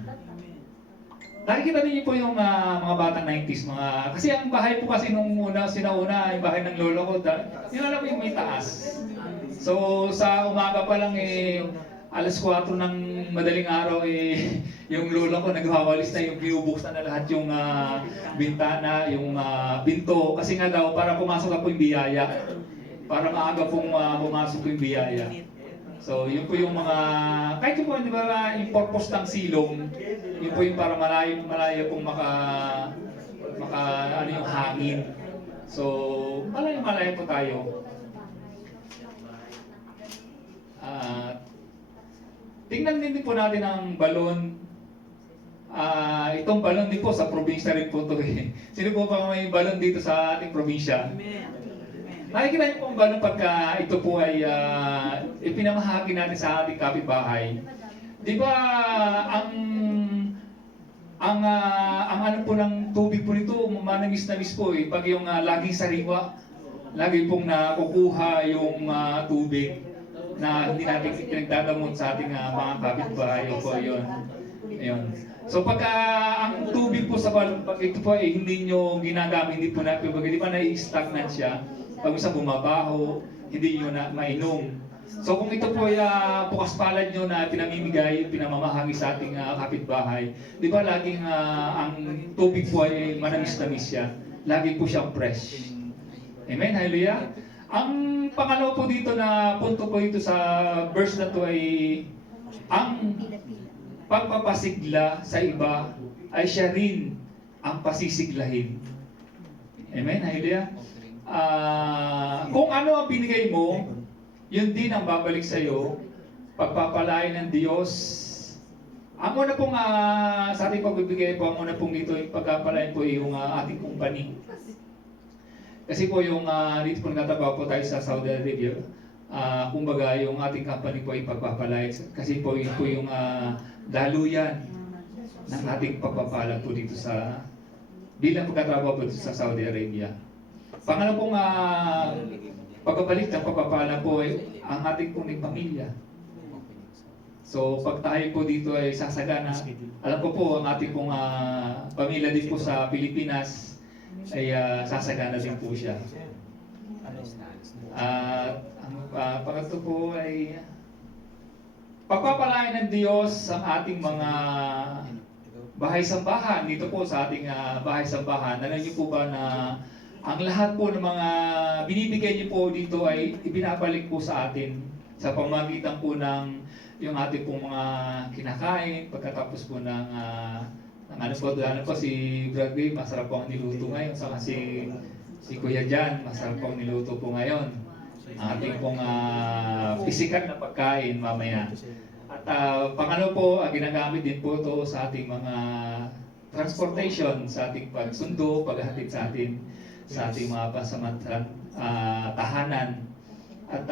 Nakikita niyo po yung mga batang 90s, kasi ang bahay po kasi nung sinauna, yung bahay ng lolo ko, yun alam mo yung may taas. So sa umaga pa lang alas 4 ng madaling araw yung lolo ko nagwawalis na, yung binubuksan na lahat yung bintana, yung pinto, kasi nga daw para pumasok na po yung biyaya. Para maaga pong pumasok yung biyaya. So, yun po yung mga, kahit yung po, di ba, yung purpose ng silong, yun po yung para malayo pong ano yung hangin. So, malayo po tayo. Tingnan din po natin ang balon. Itong balon din po sa probinsya rin po ito eh. Sino po pa may balon dito sa ating probinsya? Nakikita niyo po ang balon pagka ito po ay ipinamahagi natin sa ating kapitbahay. Di ba ang ano po ng tubig po nito, manangis-nangis po eh. Pag yung laging sariwa, lagi pong nakukuha yung tubig na hindi natin pinagdadamot sa ating mga kapitbahay po yun. Ayun. So pagka ang tubig po sa balon, pag ito po ay hindi nyo ginagamit, hindi po natin, di ba na-stagnant siya, pag isa bumabaho, hindi nyo na mainom. So kung ito po ay bukas palad nyo na pinamimigay, pinamamahagi sa ating kapitbahay, di ba laging ang tubig po ay manamis-namis siya, lagi po siyang fresh. Amen, hallelujah. Ang pangalawa po dito na punto po dito sa verse na to ay ang pagpapasigla sa iba ay siya rin ang pasisiglahin. Amen, hallelujah. Kung ano ang binigay mo, yun din ang babalik sa iyo, pagpapalain ng Diyos. Ang una pong sa ating pagbibigay po, ang una pong dito yung pagpapalain po yung ating company. Kasi po yung dito po nagtatrabaho po tayo sa Saudi Arabia, kumbaga yung ating company po ay pagpapalain. Kasi po yun po yung daluyan ng ating pagpapala po dito sa bilang pagtatrabaho po dito sa Saudi Arabia. Pangalawa pong pagbabalik ng pagpapala po ay ang ating pong pamilya. So pag tayo po dito ay sasagana, alam ko po ang ating pong pamilya din po sa Pilipinas ay sasagana din po siya. Ang pangatlo po ay pagpapalain ng Diyos ang ating mga bahay-sambahan. Dito po sa ating bahay-sambahan, alam niyo po ba na ang lahat po ng mga binibigay niyo po dito ay ibinabalik po sa atin sa pamamagitan po ng yung ating pong mga kinakain, pagkatapos po ng ano po si Bradley, masarap po ang niluto ngayon, saka si Kuya Jan, masarap po ang niluto po ngayon. Ang ating pong pisikal na pagkain mamaya. At pangalawa po, ginagamit din po ito sa ating mga transportation, sa ating pagsundo, paghahatid sa atin sa ating mga pansamantalang tahanan. At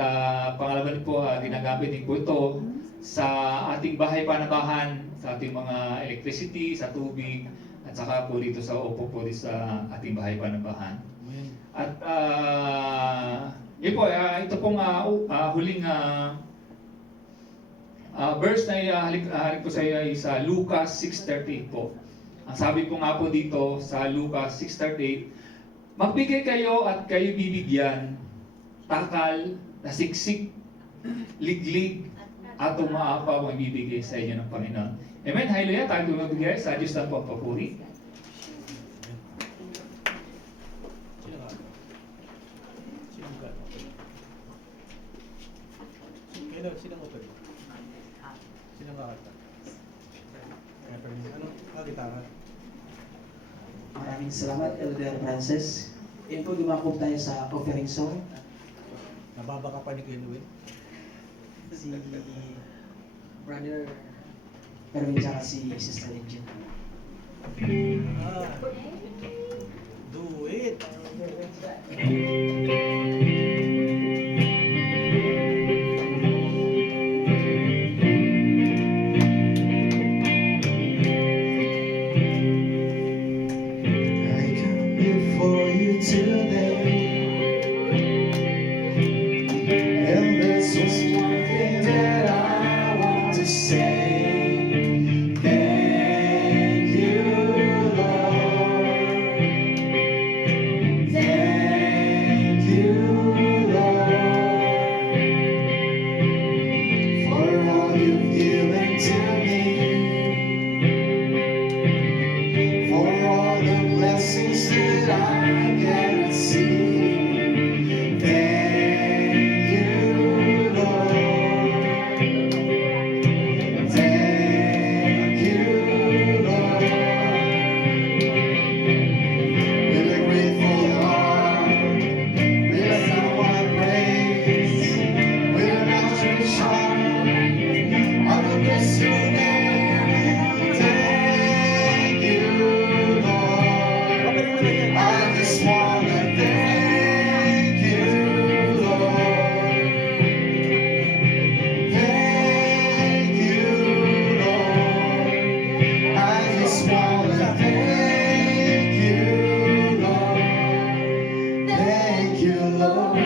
pangalawa din po, ginagamit din po ito sa ating bahay-panabahan, sa ating mga electricity, sa tubig, at saka po dito sa upo po dito sa ating bahay-panabahan. At yun po, ito pong huling verse na halik po sa iyo ay sa Lucas 6:38 po. Ang sabi po nga po dito sa Lucas 6:38, magbigay kayo at kayo bibigyan, takal, nasiksik, liglig, at umaapaw ang bibigay sa inyo ng Panginoon. Amen, hallelujah. Tayo magbigay sa Diyos ng pagpapuri. Silang open. Silang kakata. Ano? Gitara. Maraming salamat, Elder Francis. Yan po, dumako tayo sa offering song. Nababaka pa ni Kuya Louie. Si Brother Erwin tsaka si Sister Angel. Ah, do it! I come before you today, and there's just one thing that I want to say. Thank you, Lord. Thank you, Lord, for all you've given to me. For all the blessings that I can see. Thank you, Lord. Thank you, Lord. With a grateful heart, with a someone praise, with an outstretched arm, I will bless your name. Thank you, Lord. I just wanna thank you, Lord. Thank you, Lord. I just wanna thank you, Lord. Thank you, Lord.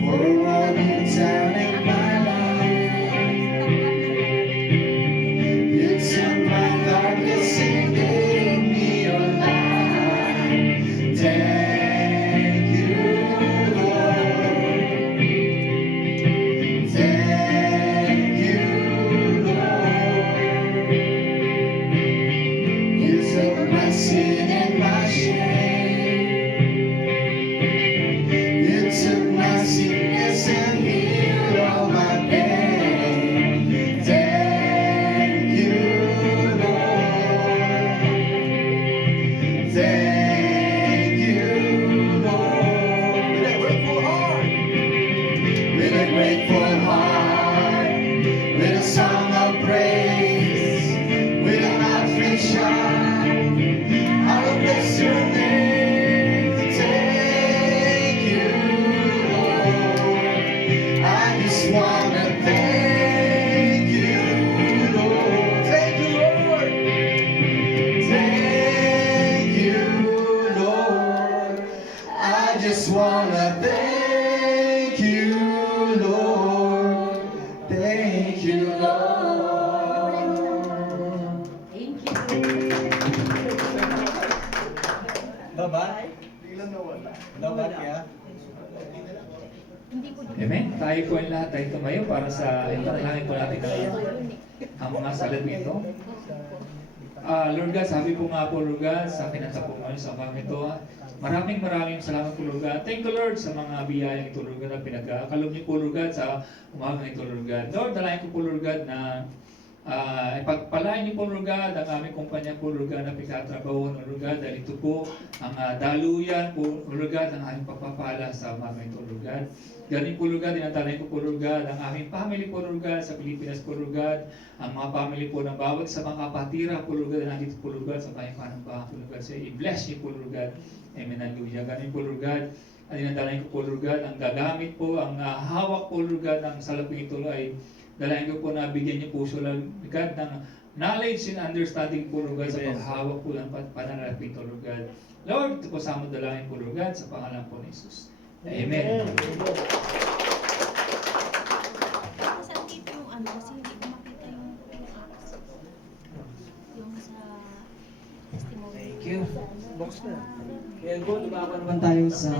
For all you've done in my life, you took my darkness and gave me your light. Thank you, Lord. Thank you, Lord. You took my sin and my shame. You took my sickness and healed all my pain. Thank you, Lord. Thank you, Lord. With a grateful heart. With a grateful heart. With a song of praise. With an outstretched arm, I will bless your name. Thank you, Lord. I just wanna thank you, Lord. Thank you, Lord. Thank you, Lord. I just wanna thank you, Lord. Thank you, Lord. Thank you. Labat? Labat ya? Hindi po Amen. Tayo po ang lahat ay tumayo para sa ipanalangin po natin ang mga salad ito. Lord God, sabi po nga po Lord God, sa pinanta po ngayon sa umagang ito, maraming salamat po Lord God. Thank you Lord sa mga biyayang ito Lord God na pinagkakalog niyo po Lord God sa umagang ito Lord God. Lord, dalayan ko po Lord God na ipagpalain niyo po Lord God ang aming kumpanya po Lord God na pinagtatrabaho Lord God, dahil ito po ang daluyan po Lord God ang aming pagpapala sa umagang ito Lord God. Ganun po Lord God, dinatalayan ko po Lord God ang aming family po Lord God sa Pilipinas po Lord God, ang mga family po ng bawat sa mga kapatira po Lord God na nandito po Lord God sa payapaan ng bahay po Lord God. So i-bless niyo po Lord God. Amen. Hallelujah. Ganun po Lord God. Ang dinatalayan ko po Lord God, ang gagamit po, ang hawak po Lord God ng salaping ito ay dalayan ko po na bigyan niyo po sila Lord God ng knowledge and understanding po Lord God sa paghawak po ng pananalapi ito Lord God. Lord, ito po sa among dalayan po Lord God sa pangalan po ni Jesus. Amen. Saan dito yung ano? Kasi hindi ko makita yung sa testimony. Thank you. Box na. Kaya po, lumako naman tayo sa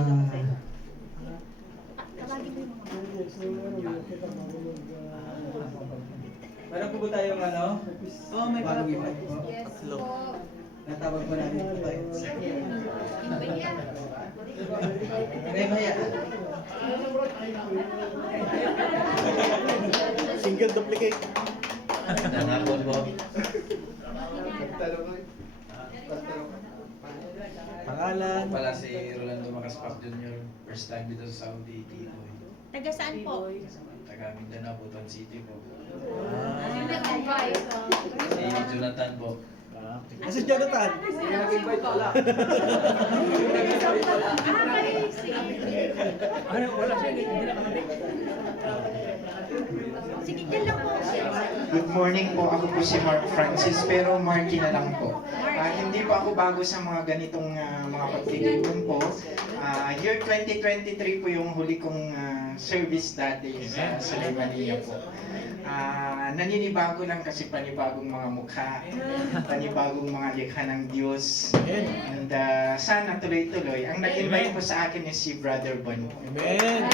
Tawagin mo yung mga. meron po ba tayong ano? may bagong bago. invite po? Yes po. Natawag po natin po tayo. Invite yan. Maya. Single duplicate. Tanapon po. Pangalan? Pala si Rolando Macaspac Jr. First time dito sa Saudi, Titoy. Taga saan po? Taga Mindanao, Butuan City po. Ah. Si Jonathan po. Kasi Jonathan. Sige, dyan lang po. Good morning po, ako po si Mark Francis, pero Marky na lang po. Hindi po ako bago sa mga ganitong mga pagtitipon po. Year 2023 po yung huli kong service dati sa Limania po. Naninibago lang kasi panibagong mga mukha, panibagong mga likha ng Diyos. And sana tuloy-tuloy. Ang nag-invite po sa akin is si Brother Bon. Amen.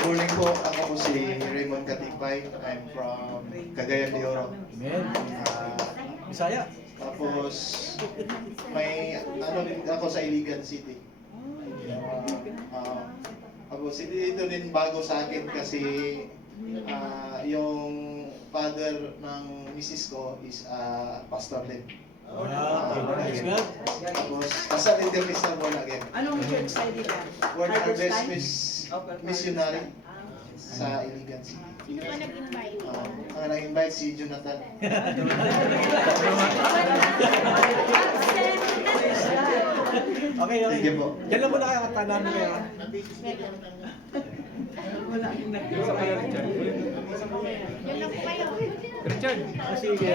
Morning po, ako po si Raymond Katipay. I'm from Cagayan de Oro. Amen. Bisaya. Tapos may ano din ako sa Iligan City. Ako dito din bago sa akin kasi yung father ng misis ko is pastor din. Praise God. Tapos kasal din kami sa born again. Anong church side nila? Word Harvest Missionary sa Iligan City. Sino ba nag-invite? Ang nag-invite si Jonathan. Okay, okay. Thank you po. Diyan lang muna kayo katanaan mo kayo. Dyan lang po kayo. Sige.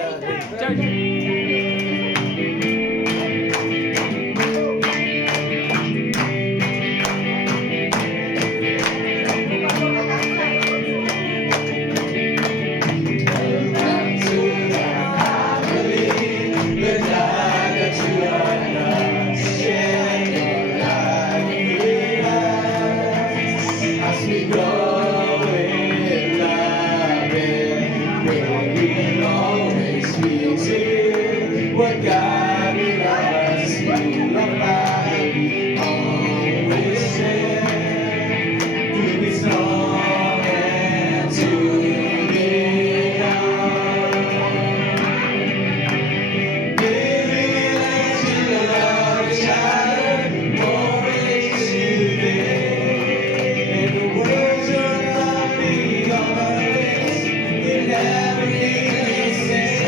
What God loves you abide, always say, to be strong and to be young. Living as you love each other, always today. And the words of love be on our lips in everything we say.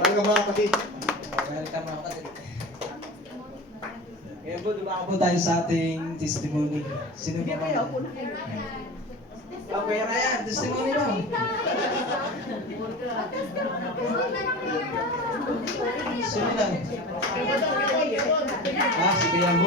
Welcome mga kapatid. Welcome mga kapatid. Ngayon po, dumako po tayo sa ating testimony. Sino ba mga? Okay, Ryan, testimony mo. Sino lang? Si Kuya mo.